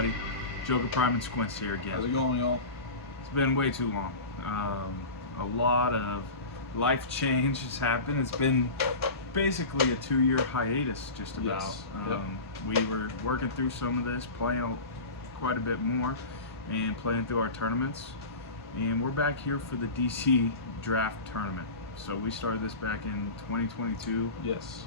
everybody? Joker Prime and Squints here again. How's it going, y'all? It's been way too long. A lot of life change has happened. It's been basically a 2-year hiatus, just about. Yes. Yep. We were working through some of this, playing quite a bit more, and playing through our tournaments. And we're back here for the DC draft tournament. So we started this back in 2022. Yes.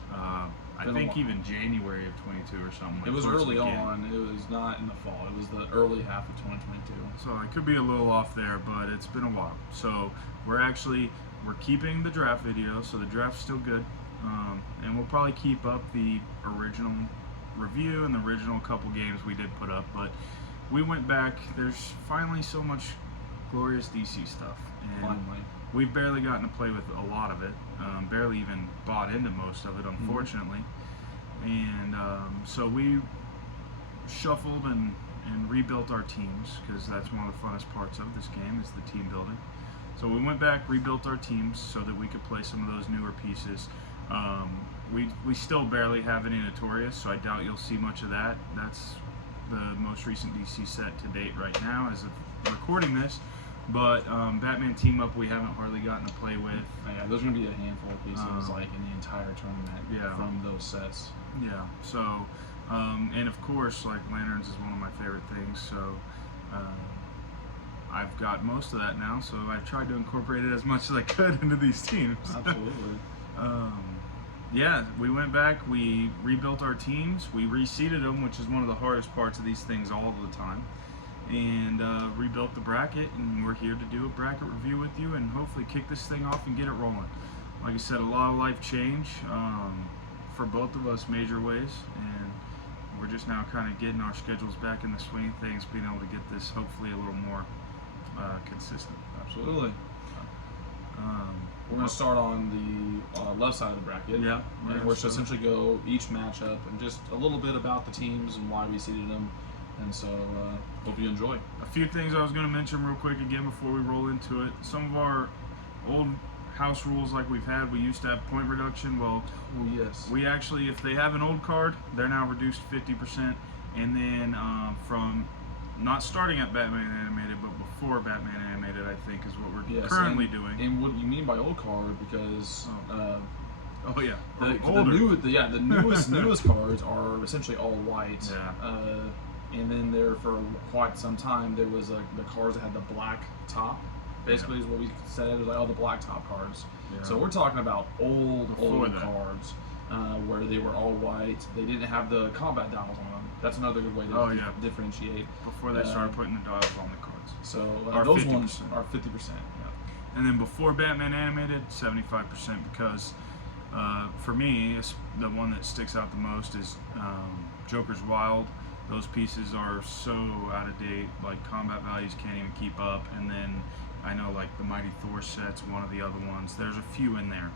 I think even January of 22 or something. It was early on. It was not in the fall. It was the early half of 2022. So I could be a little off there, but it's been a while. So we're keeping the draft video, so the draft's still good. And we'll probably keep up the original review and the original couple games we did put up. But we went back. There's finally so much glorious DC stuff. And Finally. we've barely gotten to play with a lot of it. Barely even bought into most of it, unfortunately. And so we shuffled and rebuilt our teams, because that's one of the funnest parts of this game is the team building. So we went back, rebuilt our teams so that we could play some of those newer pieces. We still barely have any Notorious, so I doubt you'll see much of that. That's the most recent DC set to date right now as of recording this. But Batman Team Up we haven't hardly gotten to play with. Yeah, there's going to be a handful of pieces like in the entire tournament from those sets. Yeah, so, and of course, like Lanterns is one of my favorite things, so I've got most of that now, so I've tried to incorporate it as much as I could into these teams. Absolutely. Yeah, we went back, we rebuilt our teams, we reseeded them, which is one of the hardest parts of these things all the time, and rebuilt the bracket, and we're here to do a bracket review with you and hopefully kick this thing off and get it rolling. Like I said, a lot of life change for both of us, major ways, and we're just now kind of getting our schedules back in the swing of things, being able to get this hopefully a little more consistent. Absolutely. We're going to start on the left side of the bracket. Yeah. And we're to essentially go each matchup and just a little bit about the teams and why we seeded them. And so, hope you enjoy. A few things I was going to mention real quick again before we roll into it. Some of our old house rules like we've had, we used to have point reduction. Well, yes. We actually, if they have an old card, they're now reduced 50%. And then from not starting at Batman Animated, but before Batman Animated, I think is what we're currently doing. And what you mean by old card, because oh yeah, the newest cards are essentially all white. Yeah. And then there for quite some time there was the cards that had the black top. Basically, is what we said. It was like all the black top cards. Yeah. So we're talking about old cards where they were all white. They didn't have the combat dials on them. That's another good way to differentiate. Before they started putting the dials on the cards. So those 50%. Ones are 50%. Yeah. And then before Batman Animated, 75%, because for me, the one that sticks out the most is Joker's Wild. Those pieces are so out of date, like combat values can't even keep up. And then I know like the Mighty Thor set's one of the other ones. There's a few in there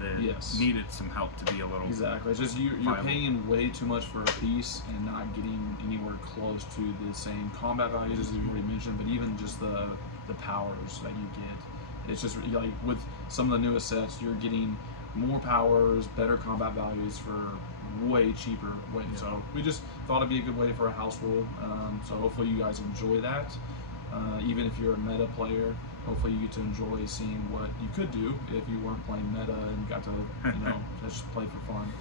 that needed some help to be a little It's just you're paying way too much for a piece and not getting anywhere close to the same combat values as we already mentioned, but even just the powers that you get. It's just like with some of the newest sets, you're getting more powers, better combat values for way cheaper. So we just thought it'd be a good way for a house rule. So hopefully you guys enjoy that. Even if you're a meta player, hopefully you get to enjoy seeing what you could do if you weren't playing meta and got to, just play for fun.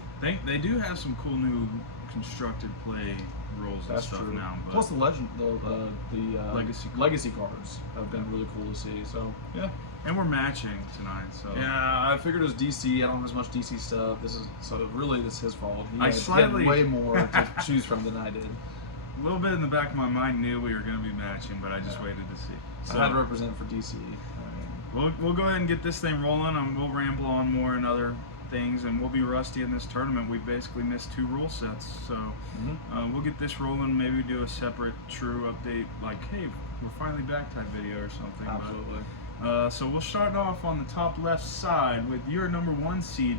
They do have some cool new constructed play rules and stuff now. But plus the legacy cards have been really cool to see. So yeah. And we're matching tonight, so yeah. I figured it was DC. I don't have as much DC stuff. This is his fault. He had way more to choose from than I did. A little bit in the back of my mind knew we were going to be matching, but I just waited to see. So I had to represent for DC. We'll go ahead and get this thing rolling. We'll ramble on more and other things, and we'll be rusty in this tournament. We've basically missed 2 rule sets, so we'll get this rolling. Maybe do a separate true update, like, hey, we're finally back type video or something. Absolutely. So we'll start off on the top left side with your number 1 seed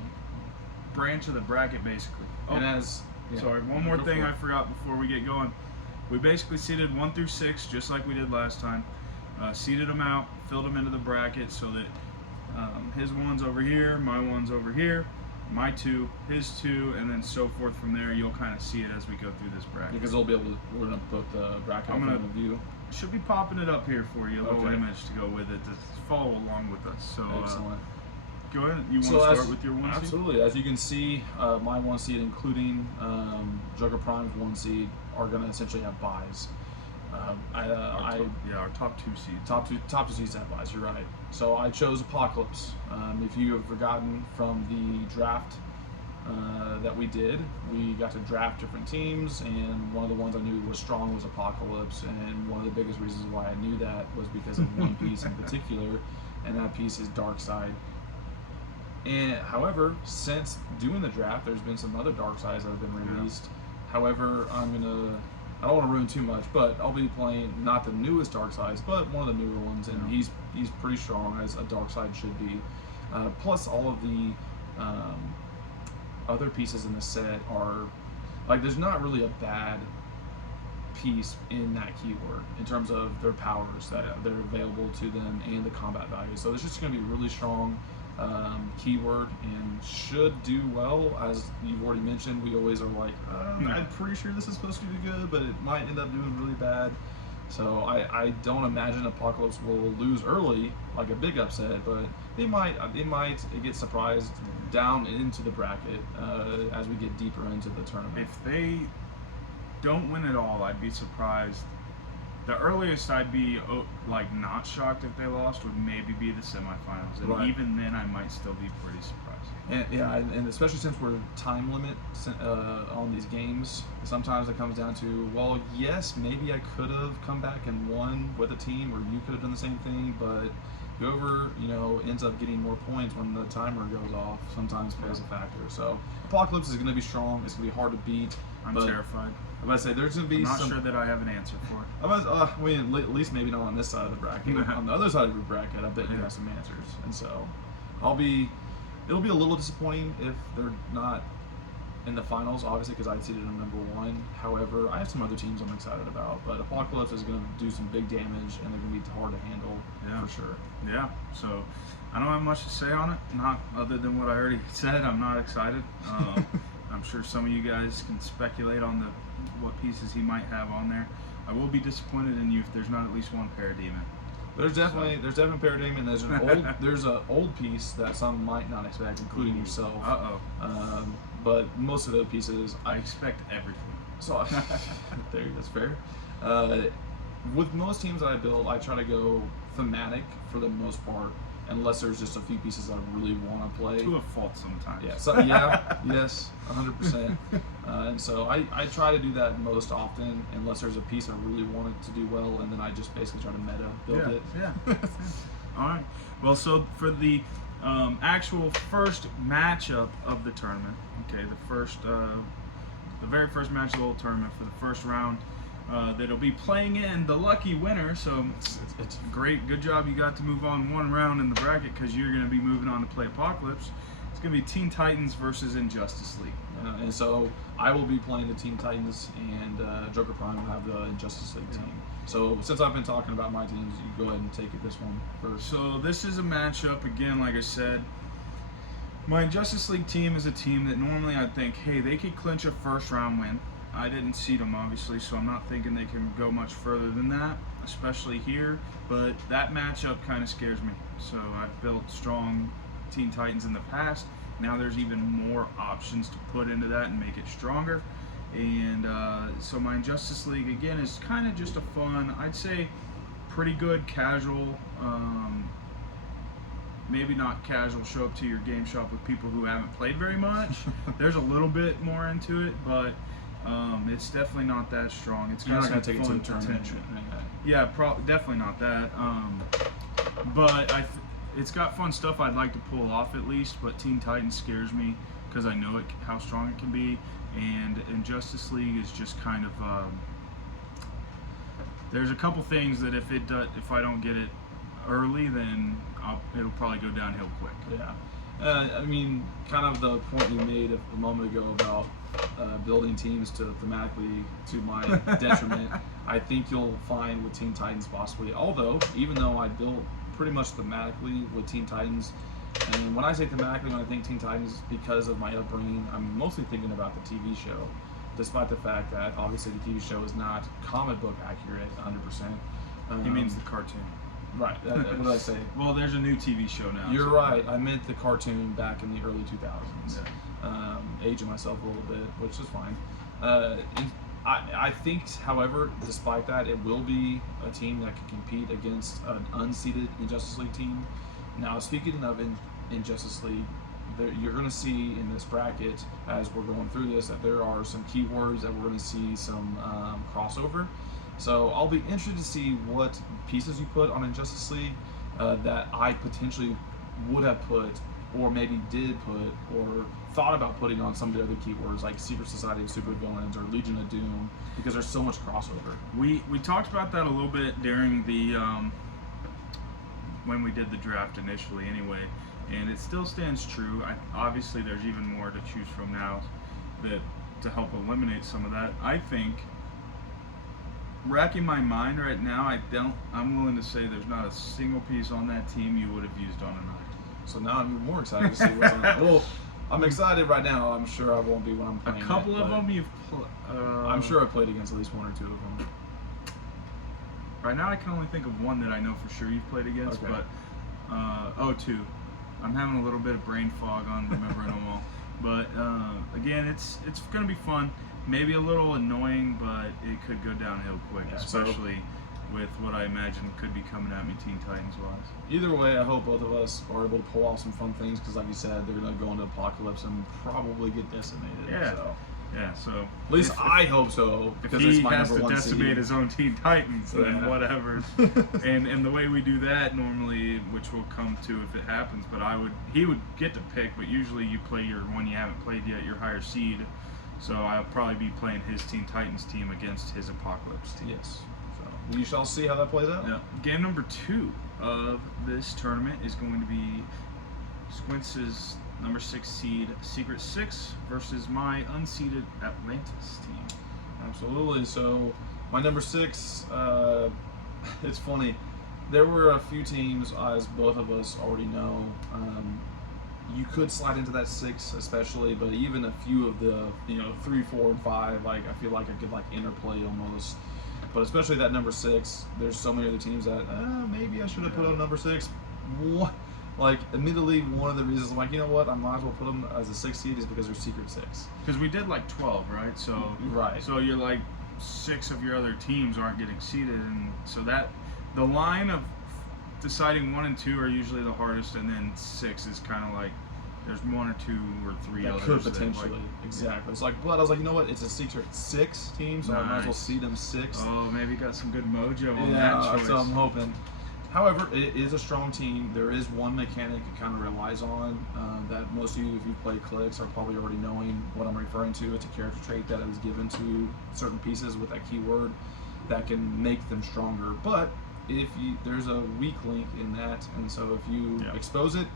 branch of the bracket, basically. Sorry, one more thing I forgot before we get going. We basically seeded 1 through 6, just like we did last time. Seeded them out, filled them into the bracket so that his one's over here, my one's over here, my 2, his 2, and then so forth from there. You'll kind of see it as we go through this bracket. Because we're gonna put the bracket I'm in gonna- front of you. Should be popping it up here for you, a little Okay. image to go with it to follow along with us. So Excellent. go ahead. You want So to as- start with your 1 seed? Absolutely. As you can see, my 1 seed, including Joker Prime's 1 seed, are going to essentially have buys. Our top 2 seeds. Top two seeds have buys. You're right. So I chose Apocalypse. If you have forgotten from the draft that we did, we got to draft different teams, and one of the ones I knew was strong was Apocalypse. And one of the biggest reasons why I knew that was because of one piece in particular, and that piece is Darkseid. And however, since doing the draft, there's been some other Darkseids that have been released. However, I don't want to ruin too much, but I'll be playing not the newest Darkseids, but one of the newer ones, and he's pretty strong, as a Darkseid should be. Plus, all of the other pieces in the set are like, there's not really a bad piece in that keyword in terms of their powers that are available to them and the combat value. So it's just going to be really strong keyword and should do well. As you've already mentioned, we always are like, I'm pretty sure this is supposed to do good, but it might end up doing really bad. So I don't imagine Apocalypse will lose early, like a big upset, but they might get surprised down into the bracket as we get deeper into the tournament. If they don't win at all, I'd be surprised. The earliest I'd be like not shocked if they lost would maybe be the semifinals, and Right. even then I might still be pretty surprised. And especially since we're time limit on these games, sometimes it comes down to, well, yes, maybe I could have come back and won with a team, or you could have done the same thing, but whoever ends up getting more points when the timer goes off sometimes plays a factor. So Apocalypse is going to be strong. It's going to be hard to beat. I'm but terrified. I'm about to say there's going to be I'm not some. sure that I have an answer for it. At least maybe not on this side of the bracket. On the other side of the bracket, I bet you have some answers, and so it'll be a little disappointing if they're not in the finals, obviously, because I seeded them #1. However, I have some other teams I'm excited about, but Apocalypse is going to do some big damage, and they're going to be hard to handle for sure. Yeah, so I don't have much to say on it, not other than what I already said. I'm not excited. I'm sure some of you guys can speculate on what pieces he might have on there. I will be disappointed in you if there's not at least one Parademon. There's definitely Parademon, and there's an old piece that some might not expect, including yourself. But most of the pieces I expect everything. So that's fair. With most teams that I build, I try to go thematic for the most part, unless there's just a few pieces I really want to play. To a fault sometimes. Yeah. Yes, 100%. And so I try to do that most often, unless there's a piece I really wanted to do well, and then I just basically try to meta build it. Yeah. All right. Well, so for the actual first matchup of the tournament, okay, the very first match of the whole tournament for the first round, that'll be playing in the lucky winner. So it's great. Good job. You got to move on one round in the bracket, because you're going to be moving on to play Apocalypse. It's going to be Teen Titans versus Injustice League. And so I will be playing the Teen Titans, and Joker Prime will have the Injustice League team. So since I've been talking about my teams, you go ahead and take it this one first. So this is a matchup, again, like I said. My Injustice League team is a team that normally I'd think, hey, they could clinch a first round win. I didn't seed them, obviously, so I'm not thinking they can go much further than that, especially here. But that matchup kind of scares me. So I've built strong Teen Titans in the past. Now there's even more options to put into that and make it stronger. And so my Injustice League, again, is kind of just a fun, I'd say, pretty good casual, maybe not casual, show up to your game shop with people who haven't played very much. There's a little bit more into it, but it's definitely not that strong. It's got some fun potential. Yeah, definitely not that. But it's got fun stuff I'd like to pull off at least. But Teen Titans scares me because I know how strong it can be, and Injustice League is just kind of. There's a couple things that if I don't get it early, then it'll probably go downhill quick. Yeah. I mean, kind of the point you made a moment ago about building teams thematically to my detriment. I think you'll find with Teen Titans possibly, although even though I built pretty much thematically with Teen Titans, And when I say thematically, when I think Teen Titans, because of my upbringing, I'm mostly thinking about the TV show, despite the fact that obviously the TV show is not comic book accurate 100%. He means the cartoon. Right. What did I say? Well, there's a new TV show now. You're right. I meant the cartoon back in the early 2000s. Yeah. Aging myself a little bit, which is fine. I think, however, despite that, it will be a team that can compete against an unseeded Injustice League team. Now, speaking of Injustice League, you're going to see in this bracket, as we're going through this, that there are some keywords that we're going to see some crossover. So I'll be interested to see what pieces you put on Injustice League that I potentially would have put, or maybe did put, or thought about putting on some of the other keywords like Secret Society of Supervillains or Legion of Doom, because there's so much crossover. We talked about that a little bit during the when we did the draft initially anyway, and it still stands true. Obviously there's even more to choose from now that to help eliminate some of that. I think, racking my mind right now, I'm willing to say there's not a single piece on that team you would have used on an eye. So now I'm even more excited to see what's on it. Well, I'm excited right now. I'm sure I won't be when I'm playing. A couple it, of them you've I'm sure I played against at least one or two of them. Right now I can only think of one that I know for sure you've played against, Okay. but two. I'm having a little bit of brain fog on remembering them all. But again, it's going to be fun. Maybe a little annoying, but it could go downhill quick, Yeah, especially with what I imagine could be coming at me Teen Titans wise. Either way, I hope both of us are able to pull off some fun things, because like you said, they're going to go into Apocalypse and probably get decimated. Yeah. So. Yeah, so At least I hope so, if because he it's my has number to one decimate seed. his own Teen Titans, then Yeah. whatever. and the way we do that normally, which we'll come to if it happens, but he would get to pick, but usually you play your one you haven't played yet, your higher seed. So I'll probably be playing his Teen Titans team against his Apocalypse team. Yes. So we shall see how that plays out. Yeah. Game number 2 of this tournament is going to be Squintz's number 6 seed Secret 6 versus my unseeded Atlantis team. Absolutely. So my number 6, it's funny. There were a few teams, as both of us already know. You could slide into that 6, especially, but even a few of the 3, 4, and 5, like I feel like I could like interplay almost. But especially that number 6, there's so many other teams that maybe I should have put on number 6. What? Like, admittedly, one of the reasons I'm like, you know what, I might as well put them as a 6 seed is because they're Secret 6. Because we did like 12, right? So Right. So you're like 6 of your other teams aren't getting seeded, and so that the line of deciding 1 and 2 are usually the hardest, and then 6 is kind of like there's 1 or 2 or 3 That others could that, potentially. like, Exactly. It's like, but I was like, you know what, it's a Secret 6 team, so I might as well Nice. seed them 6. Oh, maybe got some good mojo on that Yeah, choice. so I'm hoping. However, it is a strong team. There is one mechanic it kind of relies on that most of you, if you play Clicks, are probably already knowing what I'm referring to. It's a character trait that is given to certain pieces with that keyword that can make them stronger. But there's a weak link in that, and so if you expose it,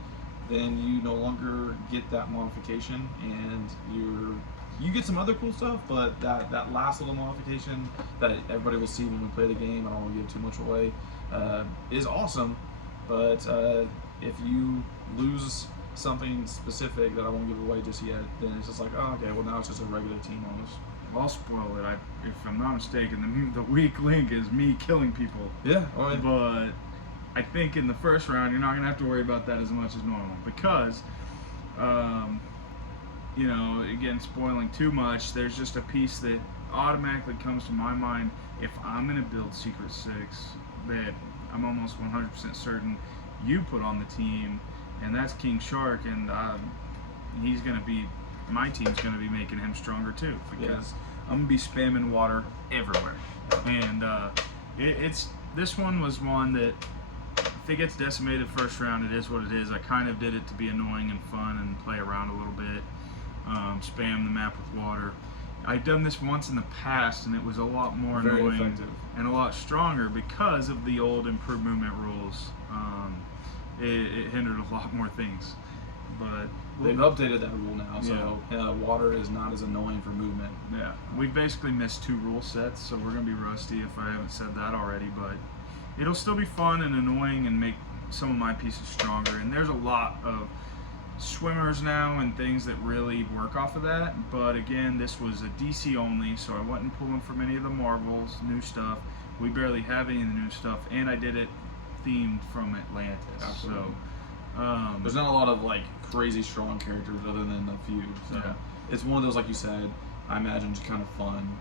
then you no longer get that modification, and you get some other cool stuff, but that last little modification that everybody will see when we play the game, I don't want to give too much away, is awesome. But if you lose something specific that I won't give away just yet, then it's just like, oh, okay, well now it's just a regular team almost. I'll spoil it. If I'm not mistaken, the weak link is me killing people. Yeah. Oh, yeah. But I think in the first round, you're not going to have to worry about that as much as normal because, again, spoiling too much, there's just a piece that automatically comes to my mind if I'm going to build Secret 6 that I'm almost 100% certain you put on the team, and that's King Shark, and my team's going to be making him stronger too because I'm going to be spamming water everywhere. And this one was one that if it gets decimated first round, it is what it is. I kind of did it to be annoying and fun and play around a little bit, spam the map with water. I've done this once in the past, and it was a lot more Very annoying effective. and a lot stronger because of the old improved movement rules. It hindered a lot more things. But They've updated that rule now, so water is not as annoying for movement. yeah, we basically missed 2 rule sets, so we're gonna be rusty if I haven't said that already. But it'll still be fun and annoying and make some of my pieces stronger. And there's a lot of swimmers now and things that really work off of that. But again, this was a DC only, so I wasn't pulling from any of the Marvels, new stuff. We barely have any of the new stuff, and I did it themed from Atlantis. Absolutely. So there's not a lot of like crazy strong characters other than a few. So Yeah. it's one of those, like you said, I imagine just kind of fun.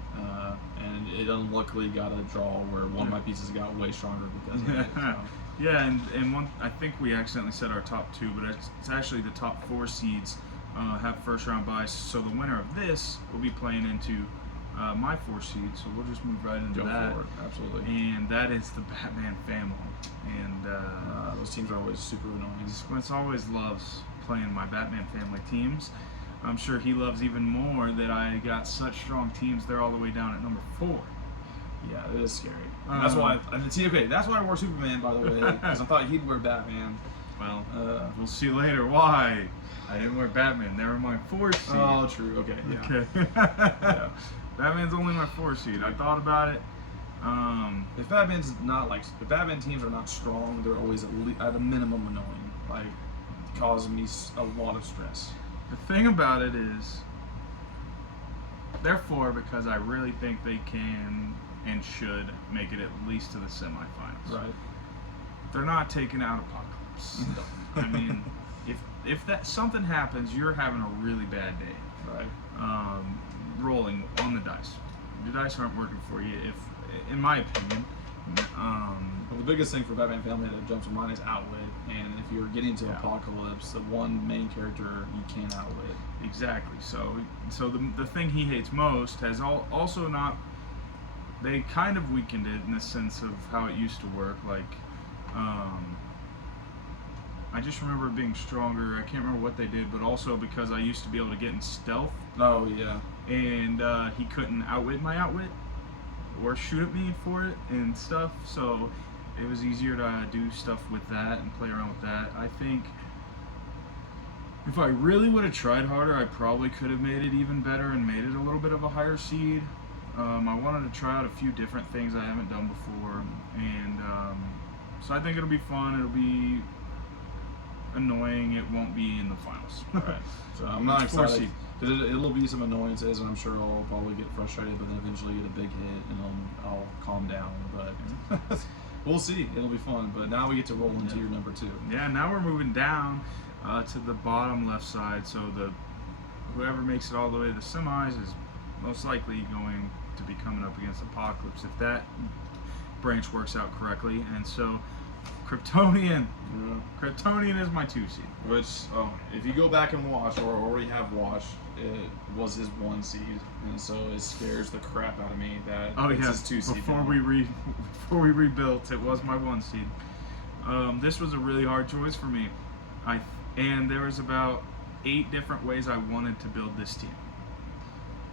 And it unluckily got a draw where one of my pieces got way stronger because of it. So. Yeah, and one, I think we accidentally said our top 2, but it's actually the top 4 seeds have first round buys. So the winner of this will be playing into my 4 seed. So we'll just move right into Go that. for it, absolutely. And that is the Batman family. And Those teams are always super annoying. Squints always loves playing my Batman family teams. I'm sure he loves even more that I got such strong teams. They're all the way down at number 4. Yeah, it is scary. That's why. Okay, that's why I wore Superman, by the way, because I thought he'd wear Batman. Well, we'll see later why I didn't wear Batman. They were my 4 seed. Oh, true. Okay. Yeah. Okay. Yeah. Batman's only my 4 seed. I thought about it. If Batman's not like, if Batman teams are not strong, they're always at a minimum annoying, like causing me a lot of stress. The thing about it is, they're 4 because I really think they can and should make it at least to the semifinals. Right. They're not taking out Apocalypse. I mean, if that something happens, you're having a really bad day. Right. Rolling on the dice. The dice aren't working for you, if, in my opinion. Well, the biggest thing for Batman family that jumps to mind is outwit, and if you're getting to Apocalypse, the one main character you can't outwit. Exactly. So the thing he hates most has also not. They kind of weakened it in the sense of how it used to work. Like, I just remember it being stronger. I can't remember what they did, but also because I used to be able to get in stealth. Oh yeah. And he couldn't outwit my outwit or shoot at me for it and stuff. So it was easier to do stuff with that and play around with that. I think if I really would have tried harder, I probably could have made it even better and made it a little bit of a higher seed. I wanted to try out a few different things I haven't done before, and so I think it'll be fun. It'll be annoying. It won't be in the finals. Right. So I'm not excited because it'll be some annoyances, and I'm sure I'll probably get frustrated, but then eventually get a big hit, and I'll calm down. But we'll see. It'll be fun. But now we get to roll into your number 2. Yeah. Now we're moving down to the bottom left side. So whoever makes it all the way to the semis is most likely going to be coming up against Apocalypse if that branch works out correctly. And so Kryptonian is my 2 seed. Which, if you go back and watch, or already have watched, it was his 1 seed, and so it scares the crap out of me that it's his 2 seed. Before we rebuilt, it was my 1 seed. This was a really hard choice for me. And there was about 8 different ways I wanted to build this team.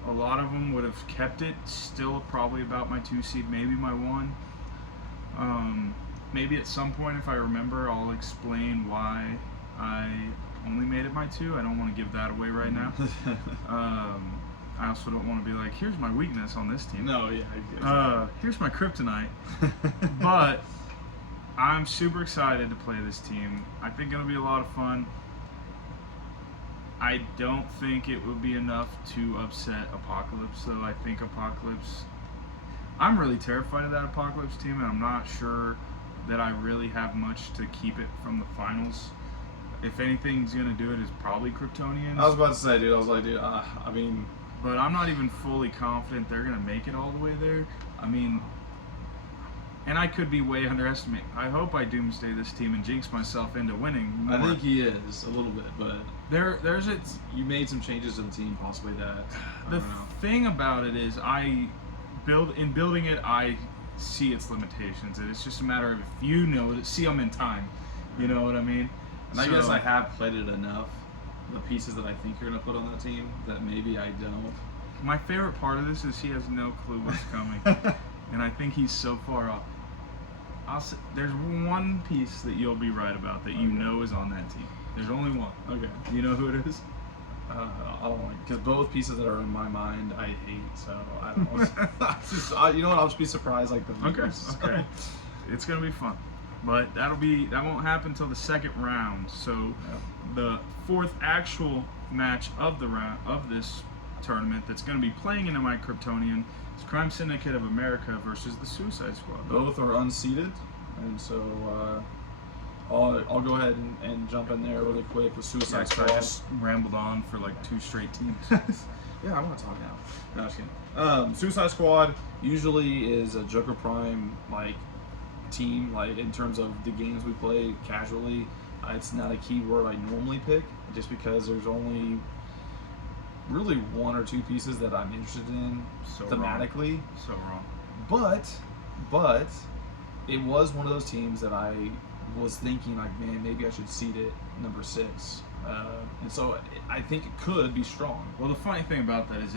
A lot of them would have kept it still probably about my 2 seed, maybe my 1. Maybe at some point, if I remember, I'll explain why I only made it my 2. I don't want to give that away right now. I also don't want to be like, here's my weakness on this team. No, yeah. Here's my kryptonite. But I'm super excited to play this team. I think it'll be a lot of fun. I don't think it will be enough to upset Apocalypse, though. I think Apocalypse... I'm really terrified of that Apocalypse team, and I'm not sure that I really have much to keep it from the finals. If anything's going to do it, it's probably Kryptonians. I was about to say, dude. I was like, dude, I mean... But I'm not even fully confident they're going to make it all the way there. I mean... And I could be way underestimating. I hope I doomsday this team and jinx myself into winning more. I think he is a little bit, but there's it. You made some changes to the team, possibly that. The thing about it is, in building it, I see its limitations, and it's just a matter of if you know it, see them in time. You know what I mean? And I guess I have played it enough. The pieces that I think you're gonna put on that team, that maybe I don't. My favorite part of this is he has no clue what's coming, and I think he's so far off. There's one piece that you'll be right about that you know is on that team. There's only one. Okay. Do you know who it is? I don't like, because both pieces that are in my mind I hate, so I don't know. You know what? I'll just be surprised like the viewers. Okay. It's gonna be fun. But that won't happen until the second round. So the fourth actual match of this tournament that's going to be playing into my Kryptonian is Crime Syndicate of America versus the Suicide Squad. Both are unseeded, and so I'll go ahead and jump in there really quick with Suicide Squad. I just rambled on for like 2 straight teams. Yeah, I want to talk now. No, just kidding. Suicide Squad usually is a Joker Prime like team, like in terms of the games we play casually. It's not a keyword I normally pick, just because there's only really 1 or 2 pieces that I'm interested in thematically. So wrong. But it was one of those teams that I was thinking like, man, maybe I should seed it number 6. And so I think it could be strong. Well, the funny thing about that is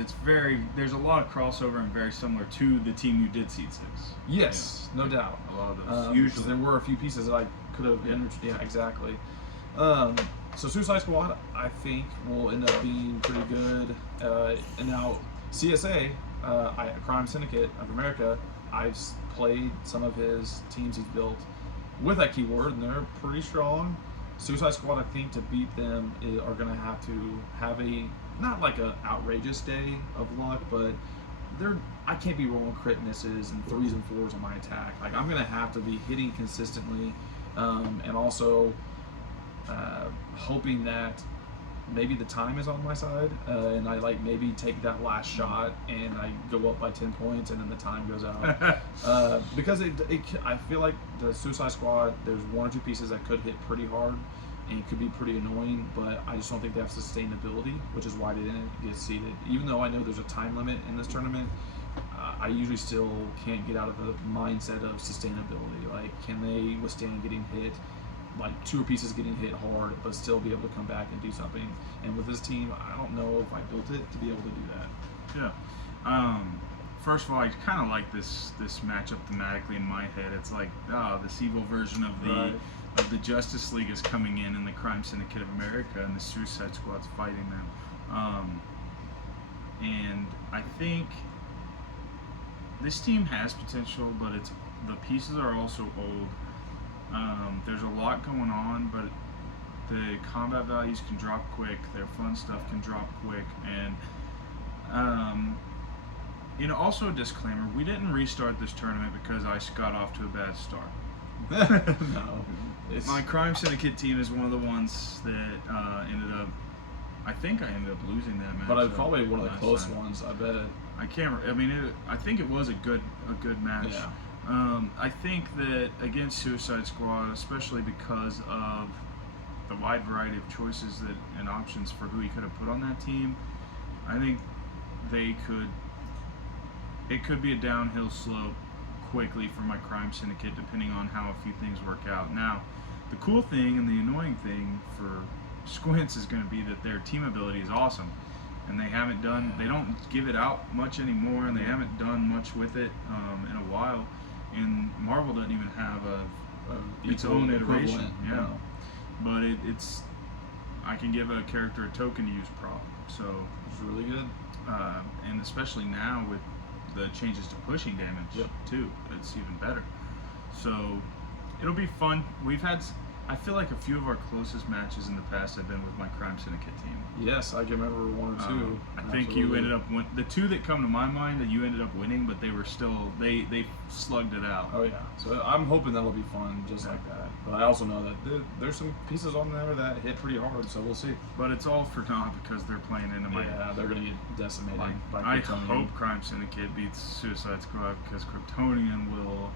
there's a lot of crossover and very similar to the team you did seed 6. Yes, no doubt. A lot of those. Usually there were a few pieces that I could have entered. Yeah, exactly. So Suicide Squad, I think, will end up being pretty good. And now CSA, Crime Syndicate of America, I've played some of his teams he's built with that keyword, and they're pretty strong. Suicide Squad, I think, to beat them are going to have not like an outrageous day of luck, but I can't be rolling crit misses and 3s and 4s on my attack. Like, I'm going to have to be hitting consistently, and also hoping that maybe the time is on my side, and I like maybe take that last shot and I go up by 10 points and then the time goes out. Because I feel like the Suicide Squad, there's 1 or 2 pieces that could hit pretty hard and it could be pretty annoying, but I just don't think they have sustainability, which is why they didn't get seeded. Even though I know there's a time limit in this tournament, I usually still can't get out of the mindset of sustainability. Like, can they withstand getting hit? Like 2 pieces getting hit hard, but still be able to come back and do something. And with this team, I don't know if I built it to be able to do that. Yeah. First of all, I kind of like this matchup thematically in my head. It's like, this evil version of the Justice League is coming in the Crime Syndicate of America, and the Suicide Squad's fighting them. And I think this team has potential, but the pieces are also old. There's a lot going on, but the combat values can drop quick, their fun stuff can drop quick, and also a disclaimer, we didn't restart this tournament because I got off to a bad start. No. My Crime Syndicate team is one of the ones that ended up, I think I ended up losing that match. But it's probably one of the close ones, I bet. I think it was a good match. Yeah. I think that against Suicide Squad, especially because of the wide variety of choices and options for who he could have put on that team, I think it could be a downhill slope quickly for my Crime Syndicate, depending on how a few things work out. Now, the cool thing and the annoying thing for Squints is going to be that their team ability is awesome, and they don't give it out much anymore, and they haven't done much with it in a while. And Marvel doesn't even have its own iteration. Yeah, no. But I can give a character a token to use prop, so it's really good. And especially now with the changes to pushing damage too, it's even better. So it'll be fun. I feel like a few of our closest matches in the past have been with my Crime Syndicate team. Yes, I can remember 1 or 2. I think you ended up the 2 that come to my mind that you ended up winning, but they were still they slugged it out. Oh yeah, so I'm hoping that'll be fun just like that. But I also know that there's some pieces on there that hit pretty hard, so we'll see. But it's all for naught because they're playing into my. Yeah, they're gonna get decimated by I Kryptonian. hope Crime Syndicate beats Suicide Squad because Kryptonian will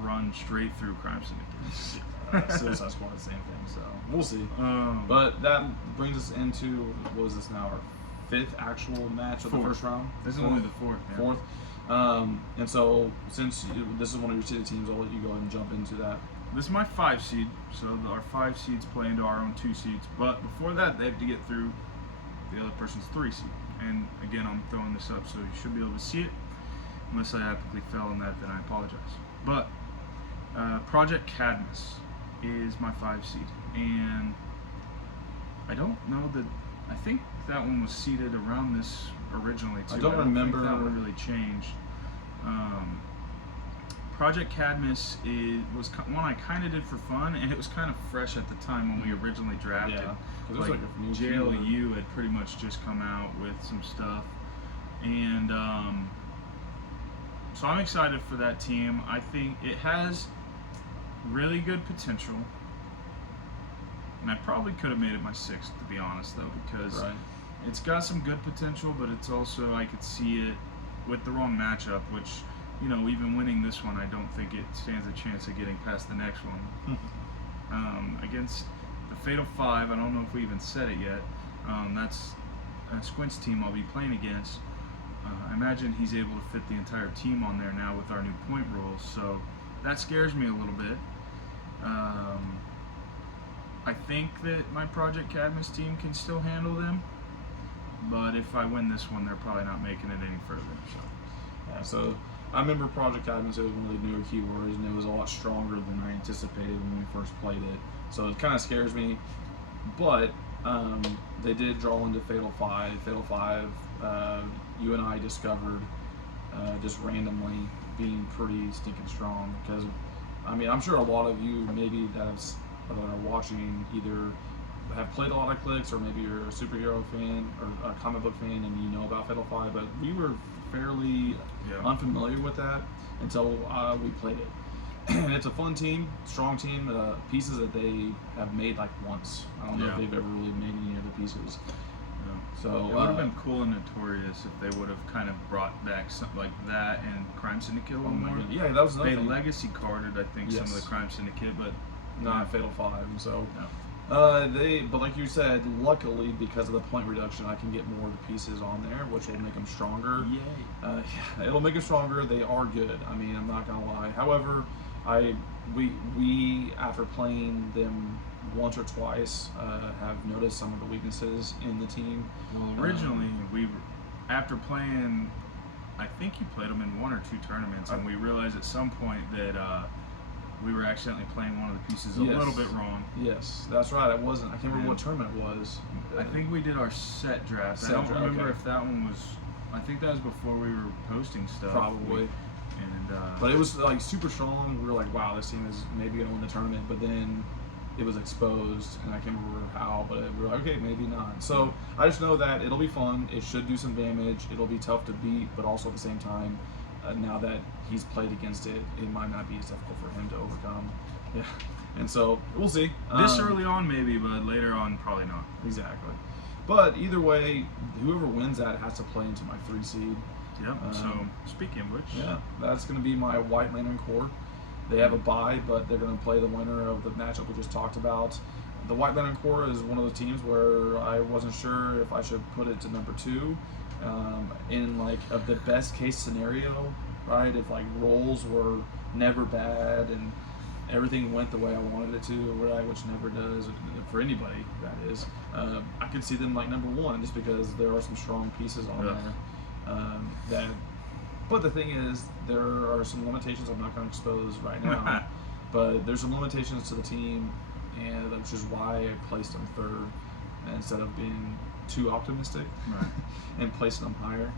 run straight through Crime Syndicate. Suicide Squad, the same thing, so we'll see. But that brings us into, what is this now, our 5th actual match of the first round? This is only the 4th. Yeah. 4th. And so, since this is one of your seeded teams, I'll let you go ahead and jump into that. This is my 5 seed, so our 5 seeds play into our own 2 seeds. But before that, they have to get through the other person's 3 seed. And again, I'm throwing this up, so you should be able to see it. Unless I epically fell on that, then I apologize. But Project Cadmus is my 5 seed, and I don't know that. I think that one was seeded around this originally too. I don't remember. Think that one really changed. Project Cadmus one I kind of did for fun, and it was kind of fresh at the time when we originally drafted. Yeah, 'cause it was like like a new JLU had pretty much just come out with some stuff, and so I'm excited for that team. I think it has really good potential, and I probably could have made it my 6th, to be honest, though, because it's got some good potential, but it's also, I could see it with the wrong matchup, which, you know, even winning this one, I don't think it stands a chance of getting past the next one. Against the Fatal 5, I don't know if we even said it yet, that's Squint's team I'll be playing against. I imagine he's able to fit the entire team on there now with our new point rules, so that scares me a little bit. I think that my Project Cadmus team can still handle them, but if I win this one, they're probably not making it any further. So. Yeah, so I remember Project Cadmus, it was one of the newer keywords, and it was a lot stronger than I anticipated when we first played it. So it kind of scares me, but they did draw into Fatal 5. Fatal 5, you and I discovered just randomly being pretty stinking strong, because, I mean, I'm sure a lot of you maybe that are watching either have played a lot of Clicks, or maybe you're a superhero fan or a comic book fan and you know about Fatal 5, but we were fairly unfamiliar with that until we played it. And it's a fun team, strong team, pieces that they have made like once. I don't know if they've ever really made any other pieces. So it would have been cool and notorious if they would have kind of brought back something like that and Crime Syndicate a little more. Yeah, that was another They thing. legacy carded, I think, some of the Crime Syndicate, but not Fatal 5. And so but like you said, luckily because of the point reduction, I can get more of the pieces on there, which will make them stronger. Yay! It'll make them stronger. They are good. I mean, I'm not gonna lie. However, we after playing them once or twice have noticed some of the weaknesses in the team. Well, originally after playing, I think you played them in 1 or 2 tournaments, and we realized at some point that we were accidentally playing one of the pieces a little bit wrong. Yes, that's right. It wasn't. I can't remember what tournament it was. I think we did our set draft. I don't remember if that one was. I think that was before we were posting stuff. Probably. But it was like super strong. We were like, wow, this team is maybe gonna win the tournament. But then it was exposed, and I can't remember how. But we were like, okay, maybe not. So I just know that it'll be fun. It should do some damage. It'll be tough to beat, but also at the same time, now that he's played against it, it might not be as difficult for him to overcome. Yeah, and so we'll see. This early on, maybe, but later on, probably not. Exactly. But either way, whoever wins that has to play into my 3 seed. Yep. So speaking of which, that's going to be my White Lantern Corps. They have a bye, but they're going to play the winner of the matchup we just talked about. The White Lantern Corps is one of the teams where I wasn't sure if I should put it to number 2. In like of the best case scenario, right? If like rolls were never bad and everything went the way I wanted it to, right? Which never does for anybody, that is. I could see them like number 1 just because there are some strong pieces on there. But the thing is, there are some limitations I'm not going to expose right now. But there's some limitations to the team, and which is why I placed them 3rd instead of being too optimistic and placing them higher.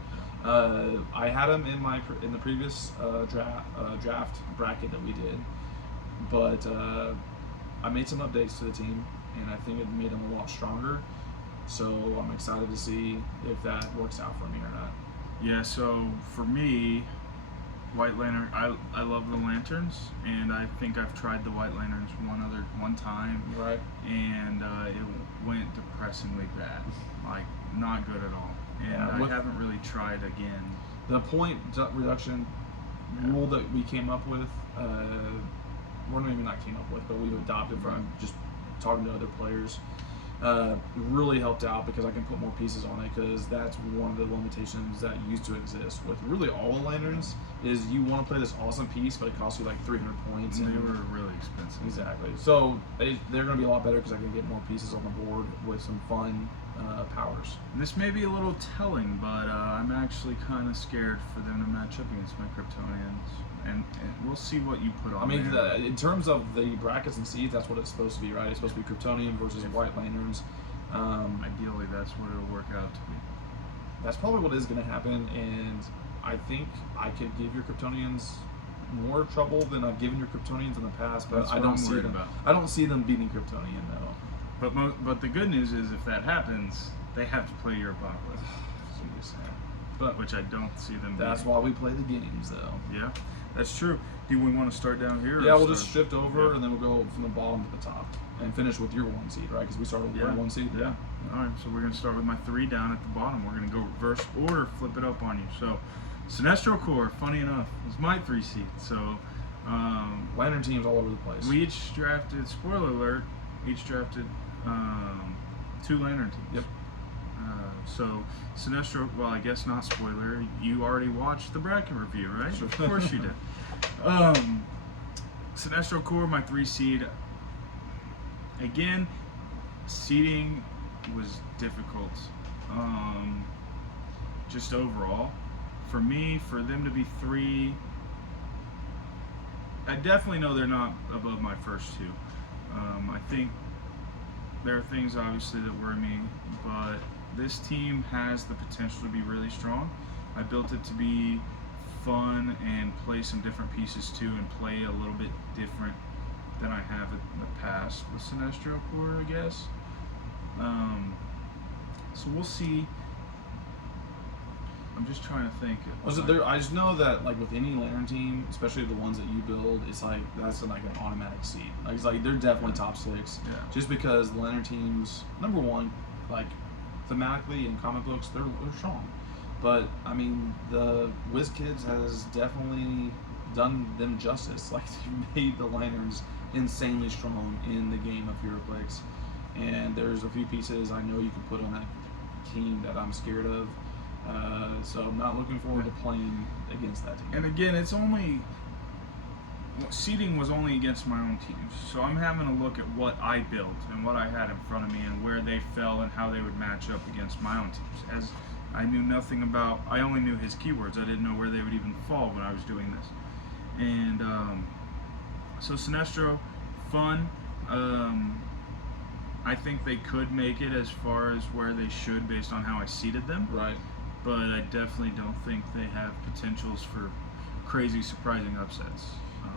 I had them in the previous draft bracket that we did, but I made some updates to the team, and I think it made them a lot stronger. So I'm excited to see if that works out for me or not. Yeah. So for me, White Lantern, I love the lanterns, and I think I've tried the White Lanterns one time, Right. And it went depressingly bad, like not good at all. And I haven't really tried again. The point reduction rule that we came up with, or maybe not came up with, but we've adopted from just talking to other players, really helped out because I can put more pieces on it, because that's one of the limitations that used to exist with really all the lanterns is you want to play this awesome piece, but it costs you like 300 points. And they were really expensive. Exactly. So they're going to be a lot better because I can get more pieces on the board with some fun powers. And this may be a little telling, but I'm actually kind of scared for them to match up against my Kryptonians. And we'll see what you put on. I mean, in terms of the brackets and seeds, that's what it's supposed to be, right? It's supposed to be Kryptonian versus White Lanterns. Ideally, that's what it'll work out to be. That's probably what is going to happen, and I think I could give your Kryptonians more trouble than I've given your Kryptonians in the past, but That's I what don't I'm see worried them. about. I don't see them beating Kryptonian though. But the good news is if that happens, they have to play your Apocalypse, Jeez. But which I don't see them. that's beating. why we play the games though. Yeah, that's true. Do we want to start down here? Yeah, or we'll just start- shift over Yeah. and then we'll go from the bottom to the top and finish with your 1 seed, right? Because we started with Yeah. your 1 seed. Yeah. All right, so we're gonna start with my 3 down at the bottom. We're gonna go reverse order, flip it up on you. So, Sinestro Corps, funny enough, was my 3 seed. So, Lantern teams all over the place. we each drafted. Spoiler alert! Each drafted 2 Lantern teams. Yep. So, Sinestro. Well, I guess not spoiler. You already watched the bracket review, right? Sure. Of course you did. Sinestro Corps, my 3 seed. Again, seeding was difficult. Just overall, for me, for them to be 3, I definitely know they're not above my first 2. I think there are things obviously that worry me, but this team has the potential to be really strong. I built it to be fun and play some different pieces too, and play a little bit different than I have in the past with Sinestro Corps, I guess. So we'll see. I'm just trying to think. Was it there? I just know that like with any Lantern team, especially the ones that you build, it's like that's like an automatic seed. Like it's like they're definitely top 6. Yeah. Just because the Lantern teams, number one, like thematically in comic books, they're strong. But I mean, the WizKids has definitely done them justice. Like they made the Lanterns insanely strong in the game of Heroclix, and there's a few pieces I know you can put on that team that I'm scared of. So I'm not looking forward to playing against that team. And again, it's only seeding was only against my own teams, so I'm having a look at what I built and what I had in front of me and where they fell and how they would match up against my own teams. As I knew nothing about, I only knew his keywords. I didn't know where they would even fall when I was doing this. And so Sinestro, fun. I think they could make it as far as where they should based on how I seeded them. Right. But I definitely don't think they have potentials for crazy, surprising upsets.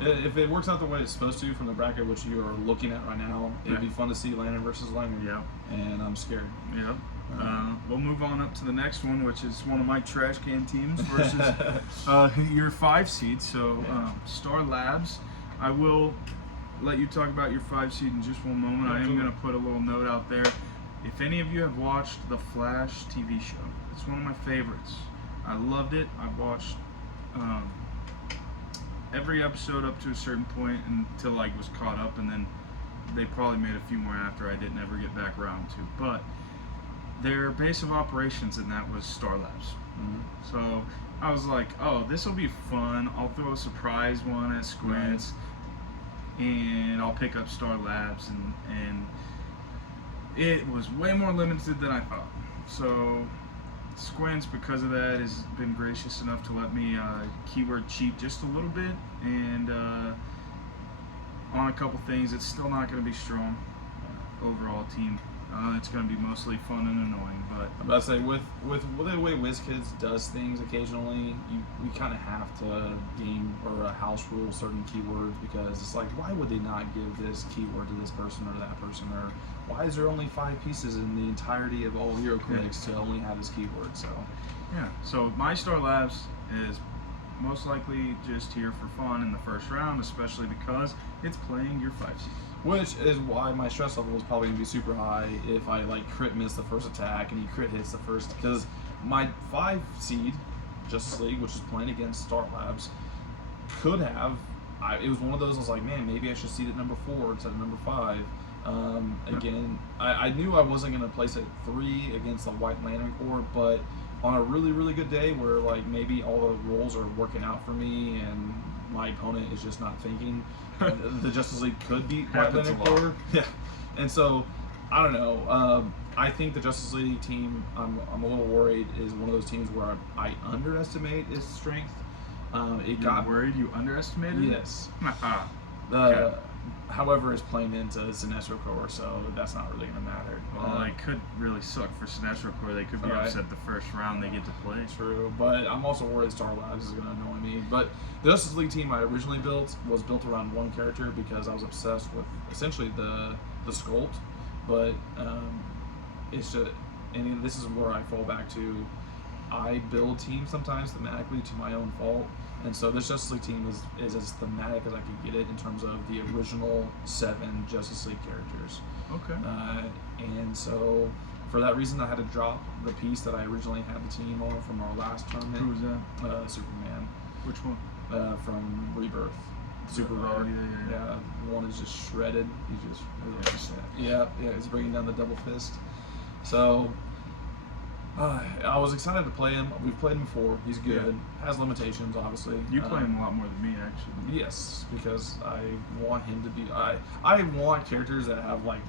If it works out the way it's supposed to from the bracket which you are looking at right now, it'd be fun to see Lantern versus Lantern. Yeah. And I'm scared. Yep. We'll move on up to the next one, which is one of my trash can teams versus your 5 seed. So Star Labs. I will let you talk about your 5 seed in just one moment. I am going to put a little note out there. If any of you have watched the Flash TV show, it's one of my favorites. I loved it. I watched every episode up to a certain point until I was caught up, and then they probably made a few more after I didn't ever get back around to. But their base of operations in that was Star Labs. Mm-hmm. So I was like, oh, this will be fun. I'll throw a surprise one at Squints, and I'll pick up Star Labs, and it was way more limited than I thought. So Squints, because of that, has been gracious enough to let me keyword cheat just a little bit, and on a couple things, it's still not going to be strong overall team. It's going to be mostly fun and annoying, but I'm about to say with the way WizKids does things occasionally, we kind of have to game or house rule certain keywords because it's like, why would they not give this keyword to this person or that person, or why is there only 5 pieces in the entirety of all Heroclix to only have this keyword? So yeah. So my Star Labs is most likely just here for fun in the first round, especially because it's playing your 5 seed. which is why my stress level is probably gonna be super high if I like crit miss the first attack and he crit hits the first, because my 5 seed Justice League, which is playing against Star Labs, could have. It was one of those. I was like, man, maybe I should seed at number 4 instead of number 5. Again, I knew I wasn't gonna place at 3 against the White Lantern Corps, but on a really, really good day where like maybe all the rolls are working out for me and my opponent is just not thinking, the Justice League could beat White Happens Lantern a lot. Corps. Yeah, and so I don't know. I think the Justice League team, I'm a little worried, is one of those teams where I underestimate its strength. You're worried you underestimated? Yes. Okay. however is playing into Sinestro Core, so that's not really going to matter. Well, it could really suck for Sinestro Core. They could be Right. upset the first round they get to play. True, but I'm also worried Star Labs is going to annoy me. But the Justice League team I originally built was built around one character because I was obsessed with essentially the sculpt. But it's just, and this is where I fall back to. I build teams sometimes thematically to my own fault, and so this Justice League team is as thematic as I could get it in terms of the original 7 Justice League characters. Okay. And so for that reason, I had to drop the piece that I originally had the team on from our last tournament. Who was that? Superman. Which one? From Rebirth. Super Oh, rare. yeah. One is just shredded. Yeah, he's bringing down the double fist. So I was excited to play him. We've played him before. He's good. Has limitations, obviously. You play him a lot more than me, actually. Yes, because I want him to be. I want characters that have like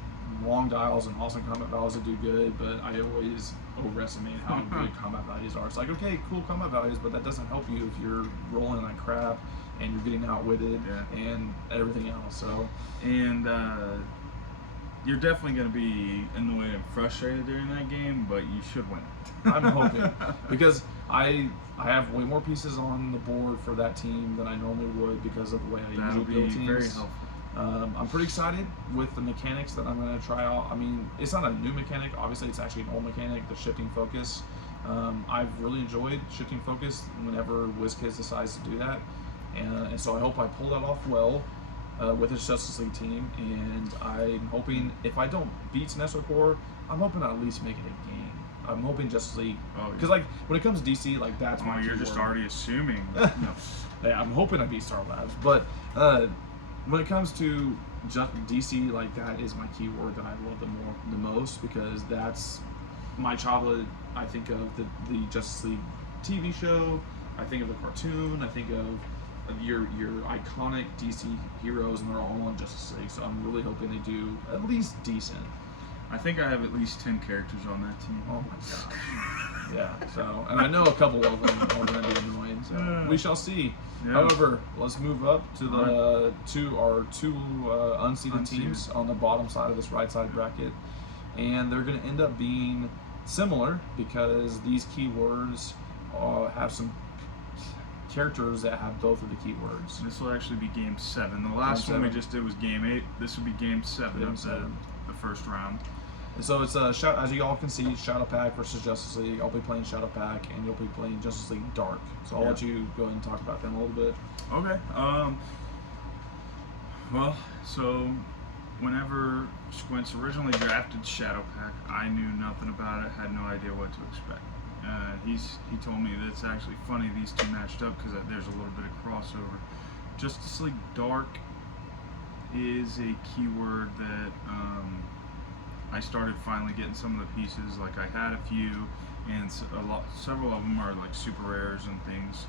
long dials and awesome combat values that do good, but I always overestimate how good combat values are. It's like, okay, cool combat values, but that doesn't help you if you're rolling like crap and you're getting outwitted and everything else. So, and you're definitely going to be annoyed and frustrated during that game, but you should win it. I'm hoping, because I have way more pieces on the board for that team than I normally would because of the way I That'll usually build be teams. very helpful. I'm pretty excited with the mechanics that I'm going to try out. I mean, it's not a new mechanic. Obviously, it's actually an old mechanic, the shifting focus. I've really enjoyed shifting focus whenever WizKids decides to do that. And so I hope I pull that off well with this Justice League team. And I'm hoping, if I don't beat Sinestro Core, I'm hoping I at least make it a game. I'm hoping Justice League, because like when it comes to DC, like that's my you're keyword. just already assuming. No. Yeah, I'm hoping I beat Star Labs, but when it comes to just DC, like that is my keyword that I love the most because that's my childhood. I think of the Justice League TV show. I think of the cartoon. I think of your iconic DC heroes, and they're all on Justice League. So I'm really hoping they do at least decent. I think I have at least 10 characters on that team. Oh my gosh. Yeah. So, and I know a couple of them are going to be annoying. So we shall see. Yeah. However, let's move up to the our two unseeded teams on the bottom side of this right side bracket, and they're going to end up being similar because these keywords have some characters that have both of the keywords. This will actually be game 7. The last one we just did was game 8. This will be game 7 of the first round. And so it's as you all can see, Shadow Pack versus Justice League. I'll be playing Shadow Pack, and you'll be playing Justice League Dark. So I'll let you go ahead and talk about them a little bit. Okay. Well, so whenever Squints originally drafted Shadow Pack, I knew nothing about it. Had no idea what to expect. He told me that it's actually funny these two matched up because there's a little bit of crossover. Justice League Dark is a keyword that I started finally getting some of the pieces. Like I had a few, and several of them are like super rares and things.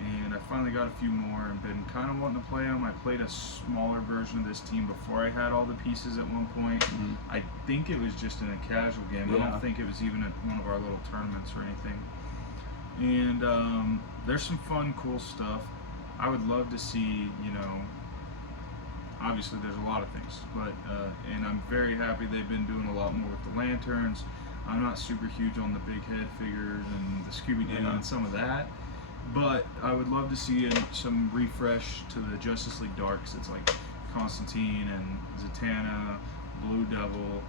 And I finally got a few more and been kind of wanting to play them. I played a smaller version of this team before I had all the pieces at one point. I think it was just in a casual game. I don't think it was even at one of our little tournaments or anything. And there's some fun, cool stuff. I would love to see, obviously there's a lot of things, but and I'm very happy they've been doing a lot more with the lanterns. I'm not super huge on the big head figures and the Scooby-Doo and some of that, but I would love to see some refresh to the Justice League Darks. It's like Constantine and Zatanna, Blue Devil.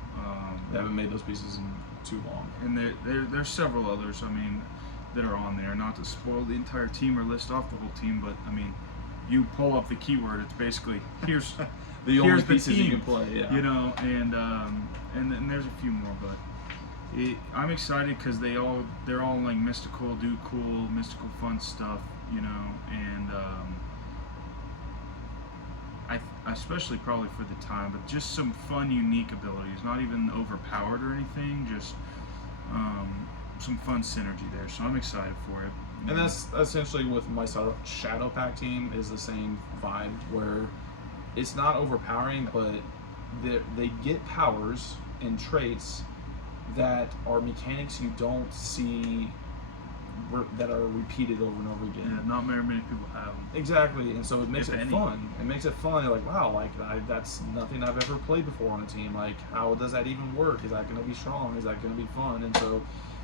They haven't made those pieces in too long. And there's several others, that are on there. Not to spoil the entire team or list off the whole team, but you pull up the keyword, it's basically here's the only pieces team, you can play, and then there's a few more, but I'm excited because they're all like mystical, do cool, mystical, fun stuff, and I especially probably for the time, but just some fun, unique abilities, not even overpowered or anything, just some fun synergy there. So I'm excited for it. And that's essentially with my Shadow Pack team is the same vibe where it's not overpowering, but they get powers and traits that are mechanics you don't see that are repeated over and over again. Yeah, not very many people have them. Exactly, and so it makes If it any. fun. It makes it fun. You're like, wow, like that's nothing I've ever played before on a team. Like, how does that even work? Is that going to be strong? Is that going to be fun? And so,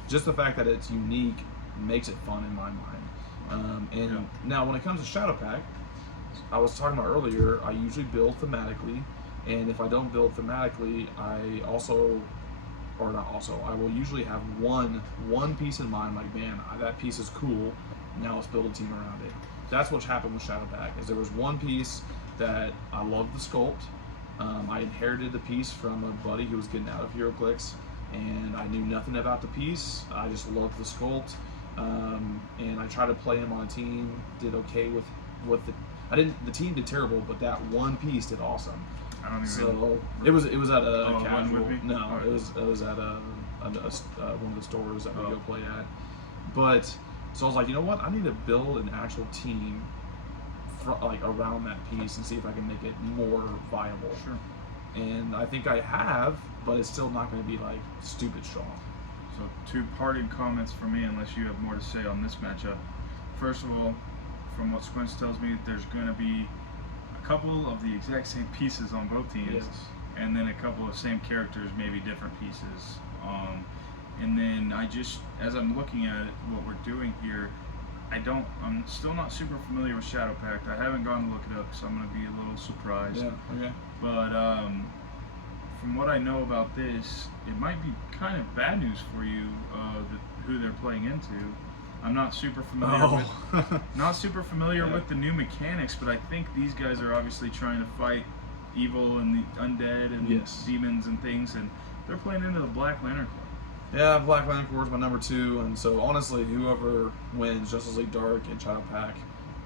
just the fact that it's unique makes it fun in my mind. And now, when it comes to Shadow Pack, I was talking about earlier, I usually build thematically, and if I don't build thematically, I will usually have one piece in mind. Like, man, that piece is cool. Now let's build a team around it. That's what's happened with Shadow Pack. Is there was one piece that I loved the sculpt. I inherited the piece from a buddy who was getting out of Heroclix, and I knew nothing about the piece. I just loved the sculpt, and I tried to play him on a team. Did okay with the. The team did terrible, but that one piece did awesome. I don't even. So it was at a casual. No, right. it was at one of the stores that we go play at. But so I was like, you know what? I need to build an actual team like around that piece and see if I can make it more viable. Sure. And I think I have, but it's still not going to be like stupid strong. So 2 parting comments from me, unless you have more to say on this matchup. First of all, from what Squinch tells me, there's going to be a couple of the exact same pieces on both teams, Yes. and then a couple of same characters, maybe different pieces. And then as I'm looking at it, what we're doing here, I'm still not super familiar with Shadow Pact. I haven't gone to look it up, so I'm going to be a little surprised. Yeah. Okay. But from what I know about this, it might be kind of bad news for you, who they're playing into. I'm not super familiar with the new mechanics, but I think these guys are obviously trying to fight evil and the undead and demons and things, and they're playing into the Black Lantern Corps. Yeah, Black Lantern Corps is my number 2, and so honestly, whoever wins Justice League Dark and Shadow Pack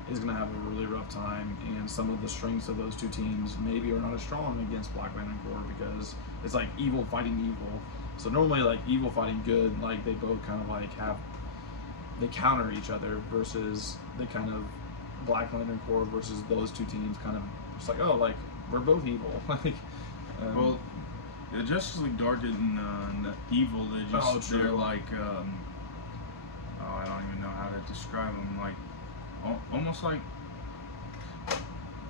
is going to have a really rough time, and some of the strengths of those 2 teams maybe are not as strong against Black Lantern Corps because it's like evil fighting evil. So normally, like evil fighting good, like they both kind of like they counter each other, versus the kind of Black Lantern Corps versus those 2 teams kind of just like, oh, like we're both evil. Like, well, the Justice League Dark isn't evil. They're like, I don't even know how to describe them. Like, almost like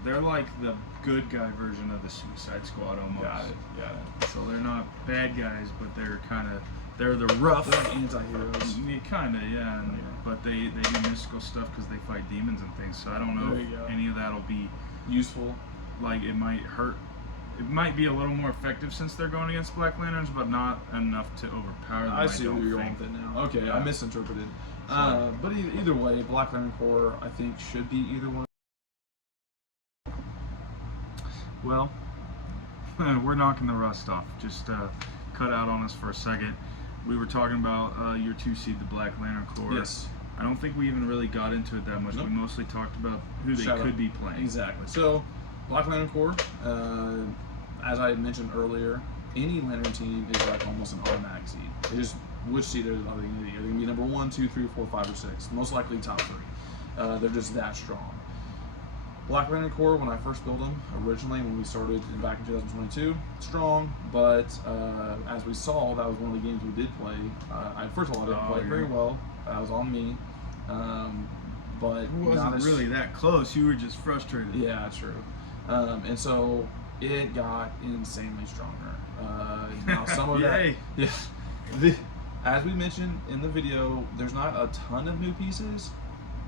they're like the good guy version of the Suicide Squad almost. Got it. So they're not bad guys, but they're the rough. They're anti-heroes. Kind of, yeah. But they do mystical stuff because they fight demons and things. So I don't know if any of that'll be useful. Like, it might hurt. It might be a little more effective since they're going against Black Lanterns, but not enough to overpower them. I see where you're going with it now. Okay, yeah. I misinterpreted. But either way, Black Lantern Corps, I think, should be either one. Well, we're knocking the rust off. Just cut out on us for a second. We were talking about your 2 seed, the Black Lantern Corps. Yes. I don't think we even really got into it that much. Nope. We mostly talked about who they could be playing. Exactly. So, Black Lantern Corps, as I mentioned earlier, any Lantern team is like almost an automatic seed. It just which seed are they going to be? Are they going to be number 1, 2, 3, 4, 5, or 6? Most likely top 3. They're just that strong. Black Lantern Corps, when I first built them, originally when we started back in 2022, strong, but as we saw, that was one of the games we did play. First of all, I didn't play it very well. That was on me. But it wasn't really that close. You were just frustrated. Yeah, true. And so it got insanely stronger. Now some of that, as we mentioned in the video, there's not a ton of new pieces.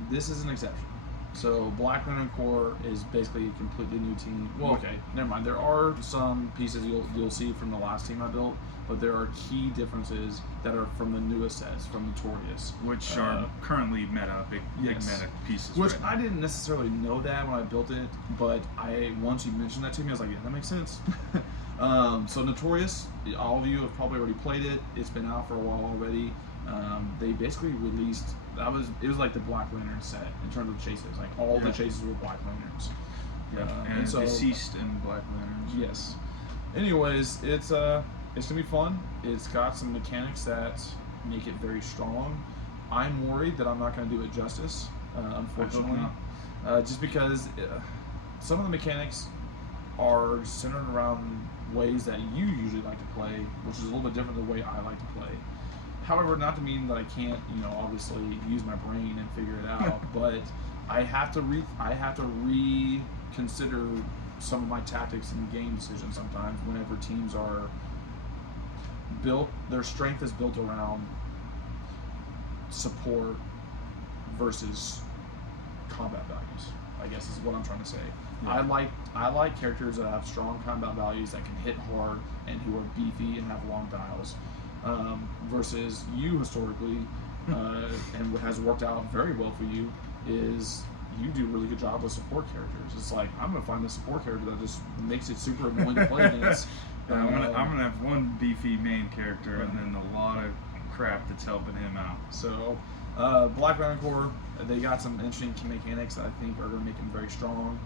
This is an exception. So Black Lantern Corps is basically a completely new team. Well, okay, never mind. There are some pieces you'll see from the last team I built, but there are key differences that are from the newest sets, from Notorious, which are currently big meta pieces. Which I didn't necessarily know that when I built it, but once you mentioned that to me, I was like, yeah, that makes sense. So Notorious, all of you have probably already played it. It's been out for a while already. They basically released. It was like the Black Lantern set in terms of chases. Like all the chases were Black Lanterns. And so Deceased and Black Lanterns. Yes. Anyways, it's gonna be fun. It's got some mechanics that make it very strong. I'm worried that I'm not gonna do it justice, unfortunately, just because some of the mechanics are centered around ways that you usually like to play, which is a little bit different than the way I like to play. However, not to mean that I can't, obviously use my brain and figure it out, but I have to reconsider some of my tactics and game decisions sometimes whenever teams are built, their strength is built around support versus combat values, I guess is what I'm trying to say. Yeah. I like characters that have strong combat values that can hit hard and who are beefy and have long dials. Versus you historically, and what has worked out very well for you is you do a really good job with support characters. It's like, I'm gonna find a support character that just makes it super annoying to play against. I'm gonna have one beefy main character and then a lot of crap that's helping him out. So, Black Iron Core, they got some interesting mechanics that I think are gonna make them very strong.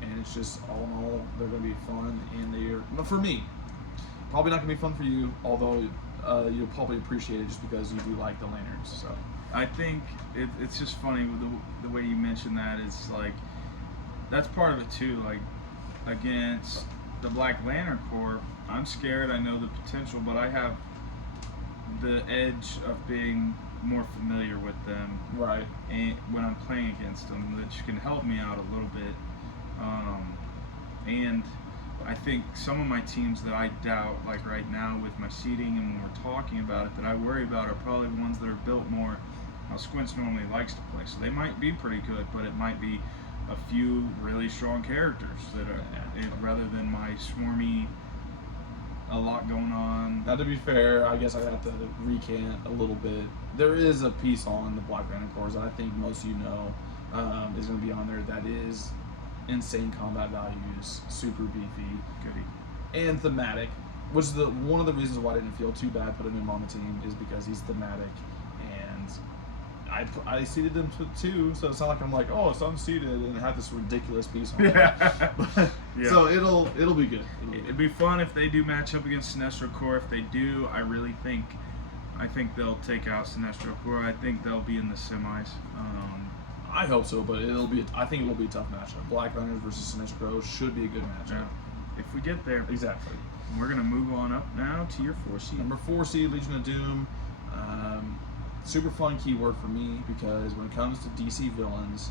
And it's just all in all, they're gonna be fun, and they're, for me, probably not gonna be fun for you, although you'll probably appreciate it just because you do like the lanterns. So I think it's just funny with the way you mentioned that. It's like, that's part of it too. Like, against the Black Lantern Corps, I'm scared. I know the potential, but I have the edge of being more familiar with them. Right. And when I'm playing against them, that can help me out a little bit. And I think some of my teams that I doubt, like right now with my seeding and when we're talking about it, that I worry about are probably the ones that are built more how Squints normally likes to play. So they might be pretty good, but it might be a few really strong characters that are, rather than my swarmy, a lot going on. Now, to be fair, I guess I have to recant a little bit. There is a piece on the Black Lantern Corps that I think most of you know is going to be on there that is insane combat values, super beefy, Goody. and thematic, which is one of the reasons why I didn't feel too bad putting him on the team is because he's thematic, and I seeded him to 2, so it's not like I'm like, oh, it's unseeded and have this ridiculous piece on Yeah. it. Yeah. So it'll be good. It'd be fun if they do match up against Sinestro Corps. If they do, I think they'll take out Sinestro Corps. I think they'll be in the semis. I hope so, but I think it will be a tough matchup. Black Lanterns versus Sinestro should be a good matchup. Yeah. If we get there. Exactly. We're gonna move on up now to your 4 seed. Number 4 seed, Legion of Doom. Super fun keyword for me because when it comes to DC villains,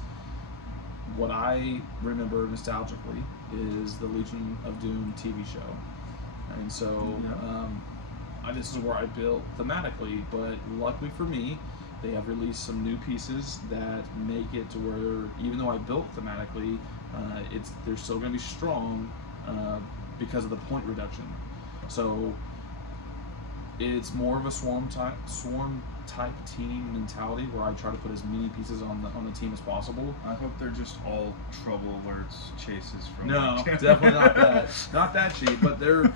what I remember nostalgically is the Legion of Doom TV show. And so this is where I built thematically, but luckily for me, they have released some new pieces that make it to where even though I built thematically, they're still going to be strong because of the point reduction. So it's more of a swarm type team mentality where I try to put as many pieces on the team as possible. I hope they're just all trouble alerts chases from. No, definitely not that. Not that cheap, but their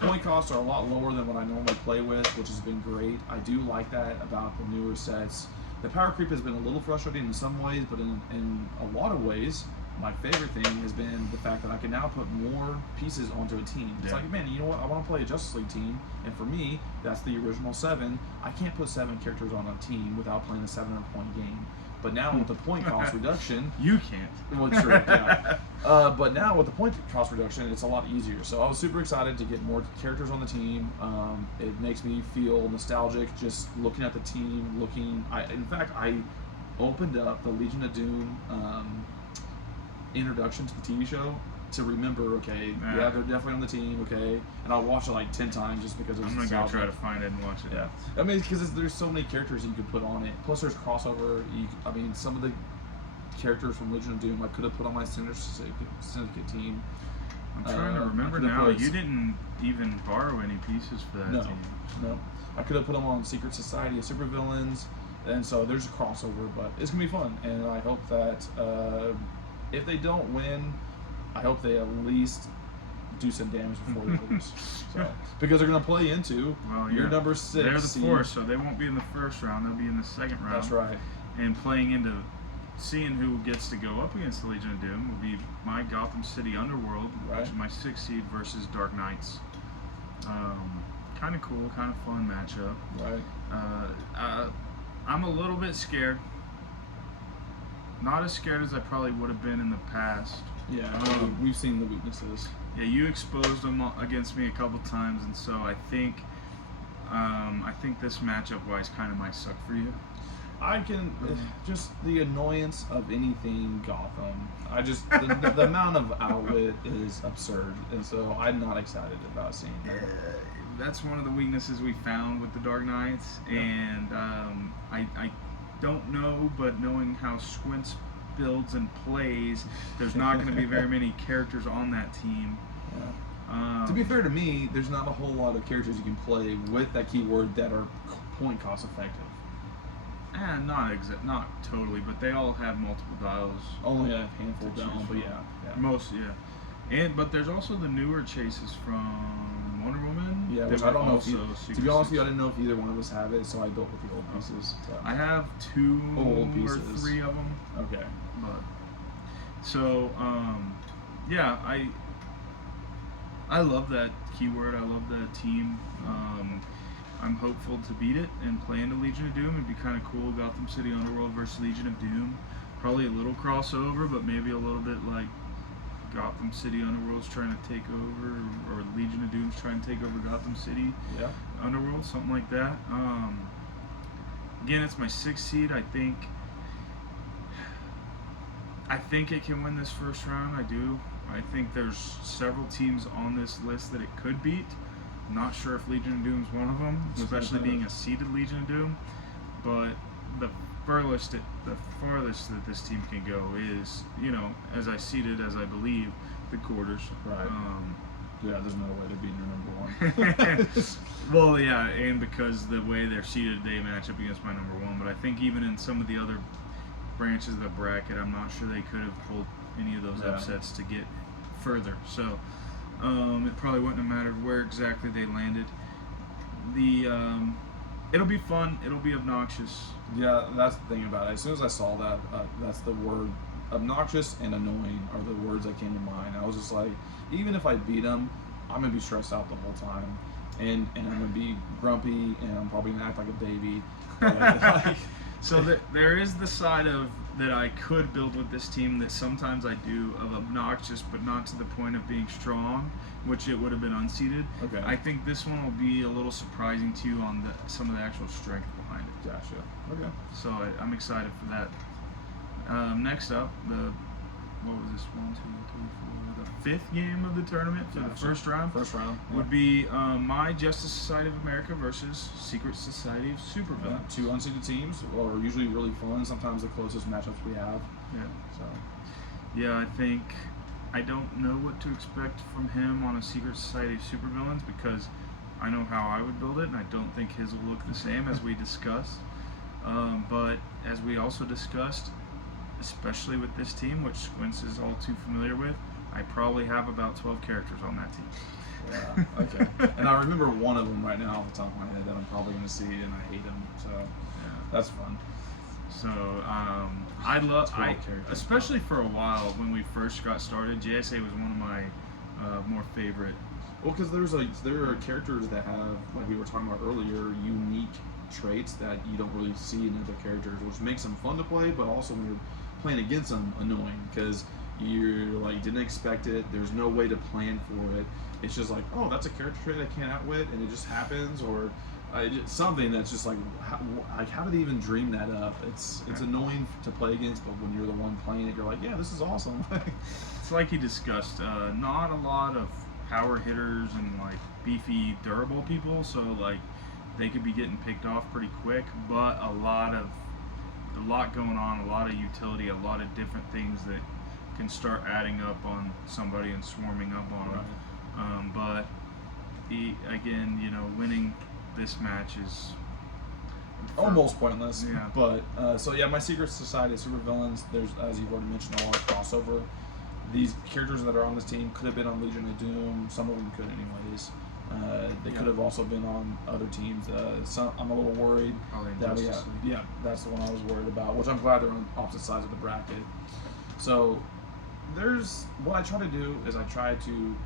point costs are a lot lower than what I normally play with, which has been great. I do like that about the newer sets. The power creep has been a little frustrating in some ways, but in a lot of ways, my favorite thing has been the fact that I can now put more pieces onto a team. It's like, man, you know what? I want to play a Justice League team, and for me, that's the original 7. I can't put 7 characters on a team without playing a 700-point game. But now with the point cost reduction, you can't. well, true, yeah. But now with the point cost reduction, it's a lot easier. So I was super excited to get more characters on the team. It makes me feel nostalgic just looking at the team. In fact, I opened up the Legion of Doom introduction to the TV show to remember, okay, yeah, they're definitely on the team, okay, and I'll watch it like 10 times just because I'm gonna go try to find it and watch it. Yeah, I mean, because there's so many characters you could put on it. Plus, there's crossover. I mean, some of the characters from Legion of Doom I could have put on my Syndicate team. I'm trying to remember now. You didn't even borrow any pieces for that team. No, I could have put them on Secret Society of Supervillains, and so there's a crossover. But it's gonna be fun, and I hope that if they don't win, I hope they at least do some damage before they lose. So, because they're going to play into your number 6. They're the 4, so they won't be in the first round. They'll be in the second round. That's right. And playing into seeing who gets to go up against the Legion of Doom will be my Gotham City Underworld, which is my 6 seed versus Dark Knights. Kind of cool, kind of fun matchup. Right. I'm a little bit scared. Not as scared as I probably would have been in the past. Yeah, we've seen the weaknesses. Yeah, you exposed them against me a couple times, and so I think I think this matchup wise kind of might suck for you. I can just the annoyance of anything Gotham. I just the amount of outwit is absurd, and so I'm not excited about seeing that. That's one of the weaknesses we found with the Dark Knights, and I don't know, but knowing how Squints builds and plays, there's not going to be very many characters on that team. Yeah. To be fair to me, there's not a whole lot of characters you can play with that keyword that are point cost effective. Not totally, but they all have multiple dials. Only a handful down, but yeah. Most, yeah. But there's also the newer chases from Wonder Woman. Yeah, which I don't know if to be honest with you, I didn't know if either one of us have it, so I built with the old pieces. So. I have 2 old pieces. or 3 of them. Okay. But so yeah, I love that keyword. I love that team. I'm hopeful to beat it and play into Legion of Doom. It'd be kind of cool. Gotham City Underworld versus Legion of Doom. Probably a little crossover, but maybe a little bit like Gotham City Underworld's trying to take over, or Legion of Doom's trying to take over Gotham City Underworld, something like that. Again, it's my 6th seed. I think it can win this first round. I do. I think there's several teams on this list that it could beat. I'm not sure if Legion of Doom is one of them, especially being a seeded Legion of Doom. But the farthest that this team can go is, as I believe, the quarters. Right. Yeah, there's no way to beat your number 1. Well, yeah, and because the way they're seeded, they match up against my number 1. But I think even in some of the other branches of the bracket, I'm not sure they could have pulled any of those upsets to get further. So it probably wouldn't have mattered where exactly they landed. It'll be fun. It'll be obnoxious. Yeah, that's the thing about it. As soon as I saw that, that's the word. Obnoxious and annoying are the words that came to mind. I was just like, even if I beat them, I'm gonna be stressed out the whole time, and I'm gonna be grumpy, and I'm probably gonna act like a baby. So there is the side of that I could build with this team that sometimes I do, of obnoxious, but not to the point of being strong, which it would have been unseated. Okay. I think this one will be a little surprising to you on some of the actual strength behind it. Gotcha. Okay. So I'm excited for that. Next up, what was this? 1, 2, 3, 4. The 5th game of the tournament for the first round. First round would be my Justice Society of America versus Secret Society of Supervillains. 2 unseeded teams, or usually really fun. Sometimes the closest matchups we have. Yeah. So. Yeah, I don't know what to expect from him on a Secret Society of Supervillains, because I know how I would build it, and I don't think his will look the same as we discussed. But as we also discussed, especially with this team, which Squints is all too familiar with, I probably have about 12 characters on that team. Yeah, okay. And I remember one of them right now off the top of my head that I'm probably going to see, and I hate him, so that's fun. So especially for a while when we first got started, JSA was one of my more favorite. Well, because there are characters that have, like we were talking about earlier, unique traits that you don't really see in other characters, which makes them fun to play, but also when you're playing against them, annoying, because you're like, didn't expect it, there's no way to plan for it. It's just like, oh, that's a character trait I can't outwit, and it just happens, or something that's just like how did they even dream that up? It's annoying to play against, but when you're the one playing it, you're like, yeah, this is awesome. It's like you discussed, not a lot of power hitters and like beefy, durable people, so like they could be getting picked off pretty quick, but a lot going on, a lot of utility, a lot of different things that can start adding up on somebody and swarming up on them. But again, winning this match is almost pointless. Yeah. But my Secret Society of Supervillains, there's, as you've already mentioned, a lot of crossover. These characters that are on this team could have been on Legion of Doom. Some of them could, anyways. They could have also been on other teams. I'm a little worried that we have. Yeah, that's the one I was worried about. Which I'm glad they're on opposite sides of the bracket. So what I try to do is I try to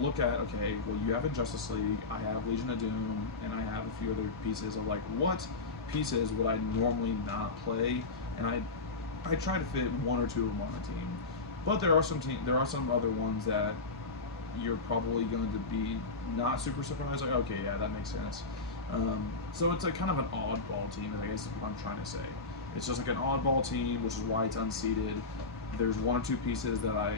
look at, okay, well, you have a Justice League, I have Legion of Doom, and I have a few other pieces of like, what pieces would I normally not play, and I try to fit 1 or 2 of them on a team. But there are some other ones that you're probably going to be not super surprised, like, okay, yeah, that makes sense. So it's a kind of an oddball team, I guess is what I'm trying to say. It's just like an oddball team, which is why it's unseeded. There's one or two pieces that I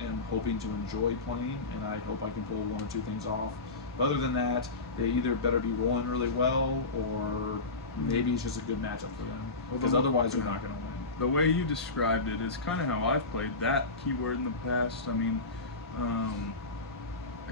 am hoping to enjoy playing, and I hope I can pull one or two things off. But other than that, they either better be rolling really well, or maybe it's just a good matchup for them. Because otherwise, they're not going to win. The way you described it is kind of how I've played that keyword in the past. I mean, I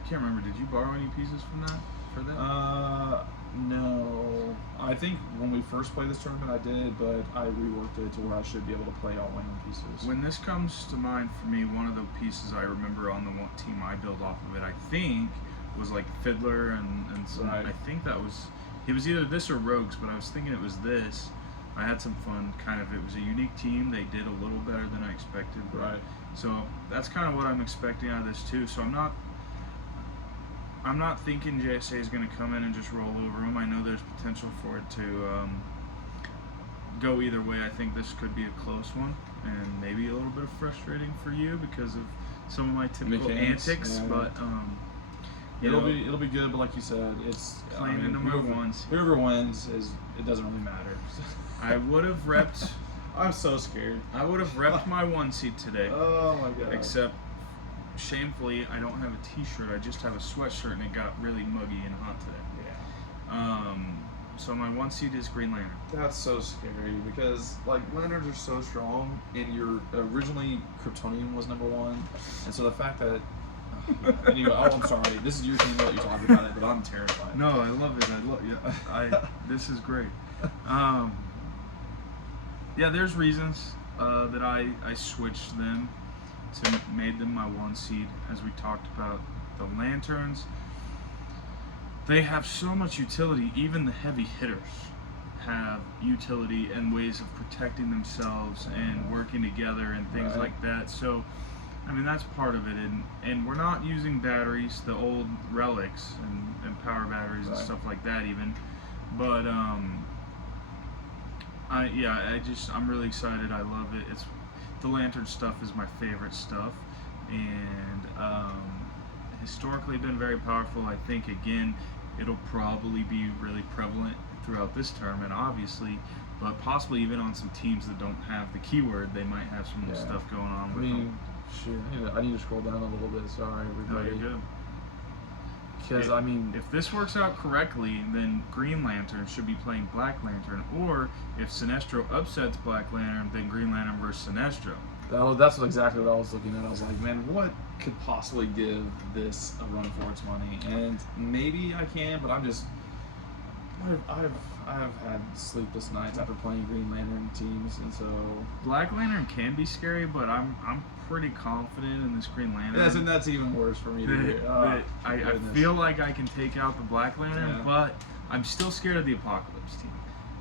can't remember. Did you borrow any pieces from that for that? No. I think when we first played this tournament, I did, but I reworked it to where I should be able to play all my own pieces. When this comes to mind for me, one of the pieces I remember on the one team I built off of it, I think, was like Fiddler and some, Right. I think that was, it was either this or Rogues, but I was thinking it was this. I had some fun, kind of, it was a unique team. They did a little better than I expected. Right. So that's kind of what I'm expecting out of this too. So I'm not thinking JSA is going to come in and just roll over them. I know there's potential for it to go either way. I think this could be a close one, and maybe a little bit of frustrating for you because of some of my typical Mechanics, antics. yeah. But It'll be good, but like you said, it's playing into my ones. Whoever wins it doesn't really matter. I would have repped. I'm so scared. I would have repped my 1 seed today. Oh my god. Except, shamefully, I don't have a t-shirt. I just have a sweatshirt, and it got really muggy and hot today. Yeah. So my 1 seed is Green Lantern. That's so scary because like lanterns are so strong, and your originally Kryptonian was number 1, and so the fact that anyway, I'm sorry. This is your team. I'll let you talk about it, but I'm terrified. No, I love it. I love this is great. Yeah, there's reasons that I switched them to made them my 1 seed, as we talked about. The lanterns, they have so much utility. Even the heavy hitters have utility and ways of protecting themselves and working together and things Right. like that. So I mean, that's part of it, and we're not using batteries, the old relics and power batteries and Right. stuff like that even, but I'm really excited. I love it. It's the lantern stuff is my favorite stuff, and historically been very powerful. I think again, it'll probably be really prevalent throughout this tournament, obviously. But possibly even on some teams that don't have the keyword, they might have some stuff going on with them. Shoot, I need to scroll down a little bit. Sorry, No, everybody. you're good. Because If this works out correctly, then Green Lantern should be playing Black Lantern, or if Sinestro upsets Black Lantern, then Green Lantern versus Sinestro. that's exactly what I was looking at. I was like, man, what could possibly give this a run for its money? And maybe I can, but I've had sleepless nights after playing Green Lantern teams, and so Black Lantern can be scary, but I'm pretty confident in this Green Lantern. that's even worse for me to hear. I feel like I can take out the Black Lantern, Yeah. but I'm still scared of the Apocalypse team.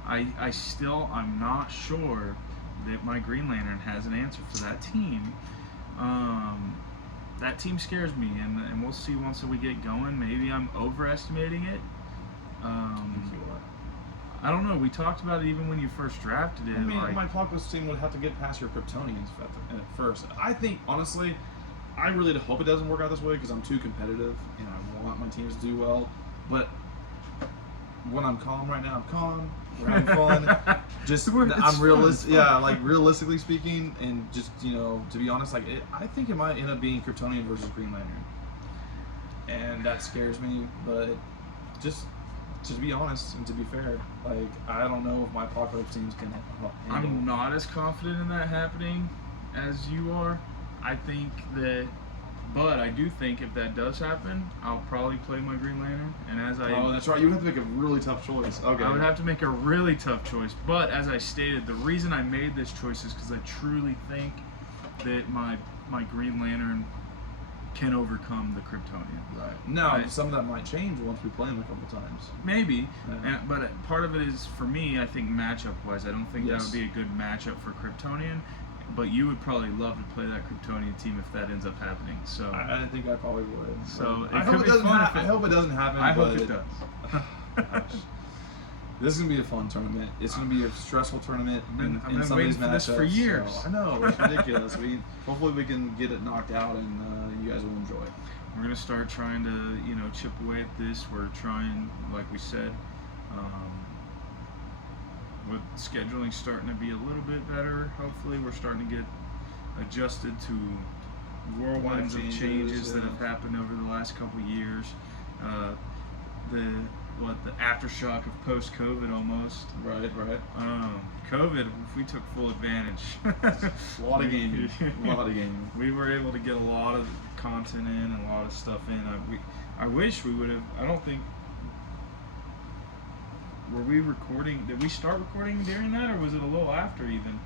I'm not sure that my Green Lantern has an answer for that team. That team scares me, and we'll see once we get going. Maybe I'm overestimating it. I don't know. We talked about it even when you first drafted it. I mean, like, my Apocalypse team would have to get past your Kryptonians at first. I think, honestly, I really hope it doesn't work out this way because I'm too competitive and I want my teams to do well. But when I'm calm right now, I'm calm. We're having fun. I'm realistic. Yeah, like realistically speaking, and just to be honest, I think it might end up being Kryptonian versus Green Lantern, and that scares me. But just to be honest and to be fair, I don't know if my Apocalypse teams can handle. I'm not as confident in that happening as you are. But I do think if that does happen, I'll probably play my Green Lantern. And Oh, that's right. You would have to make a really tough choice. Okay. I would have to make a really tough choice. But as I stated, the reason I made this choice is because I truly think that my Green Lantern can overcome the Kryptonian. Right. Now, some of that might change once we play them a couple times. Maybe, Yeah. but part of it is, for me, I think matchup-wise, I don't think that Yes. would be a good matchup for Kryptonian. But you would probably love to play that Kryptonian team if that ends up happening. So I think I probably would. So I it hope could it be doesn't fun. I hope it doesn't happen. I but hope it does. Gosh. This is gonna be a fun tournament. It's gonna be a stressful tournament. I've been in some of waiting these for this for matchups, years. so I know, it's ridiculous. Hopefully we can get it knocked out, and you guys will enjoy it. We're gonna start trying to chip away at this. We're trying, like we said, With scheduling starting to be a little bit better, hopefully we're starting to get adjusted to whirlwinds of changes that have happened over the last couple of years. The aftershock of post-COVID almost. Right. COVID, we took full advantage. A lot of gaming. We were able to get a lot of content in and a lot of stuff in. I wish we would have. I don't think. Were we recording? Did we start recording during that, or was it a little after even?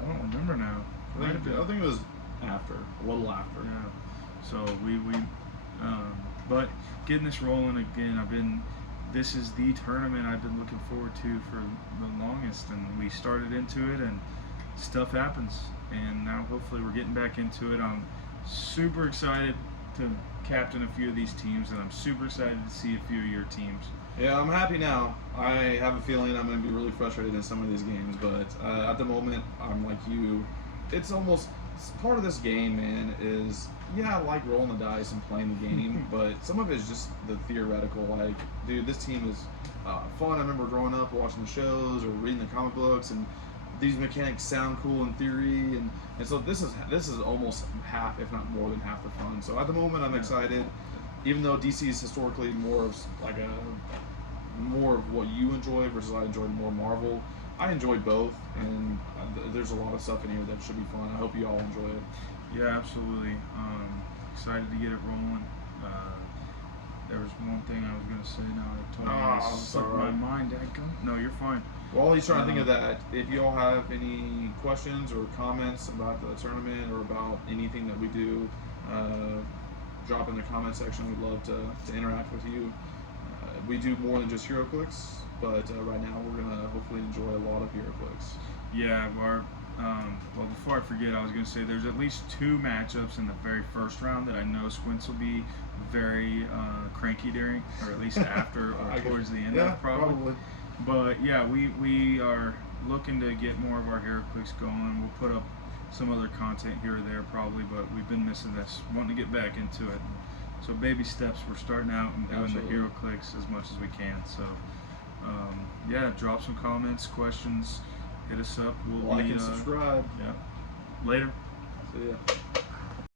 I don't remember now. I think it was after, a little after. Yeah. So but getting this rolling again, this is the tournament I've been looking forward to for the longest, and we started into it, and stuff happens, and now hopefully we're getting back into it. I'm super excited to captain a few of these teams, and I'm super excited to see a few of your teams. Yeah, I'm happy now. I have a feeling I'm going to be really frustrated in some of these games, but at the moment, I'm like you. It's part of this game, man, is, yeah, I like rolling the dice and playing the game, but some of it is just the theoretical. Like, dude, this team is fun. I remember growing up watching the shows or reading the comic books, and these mechanics sound cool in theory, and so this is almost half, if not more than half, the fun. So at the moment, I'm excited. Even though DC is historically more of what you enjoy versus I enjoy more Marvel, I enjoy both, and there's a lot of stuff in here that should be fun. I hope you all enjoy it. Yeah, absolutely. Excited to get it rolling. There was one thing I was going to say now. I totally slipped my mind. No, you're fine. While he's trying to think of that, if you all have any questions or comments about the tournament or about anything that we do, drop in the comment section. We'd love to interact with you. We do more than just Heroclix, but right now we're going to hopefully enjoy a lot of Heroclix. Yeah, well, before I forget, I was going to say there's at least 2 matchups in the very first round that I know Squints will be very cranky during, or at least after or towards the end of probably. But yeah, we are looking to get more of our Heroclix going. We'll put up some other content here or there probably, but we've been missing this, wanting to get back into it. So baby steps, we're starting out and doing the Heroclix as much as we can. So yeah, drop some comments, questions, hit us up. We'll like and subscribe. Yeah. Later. See ya.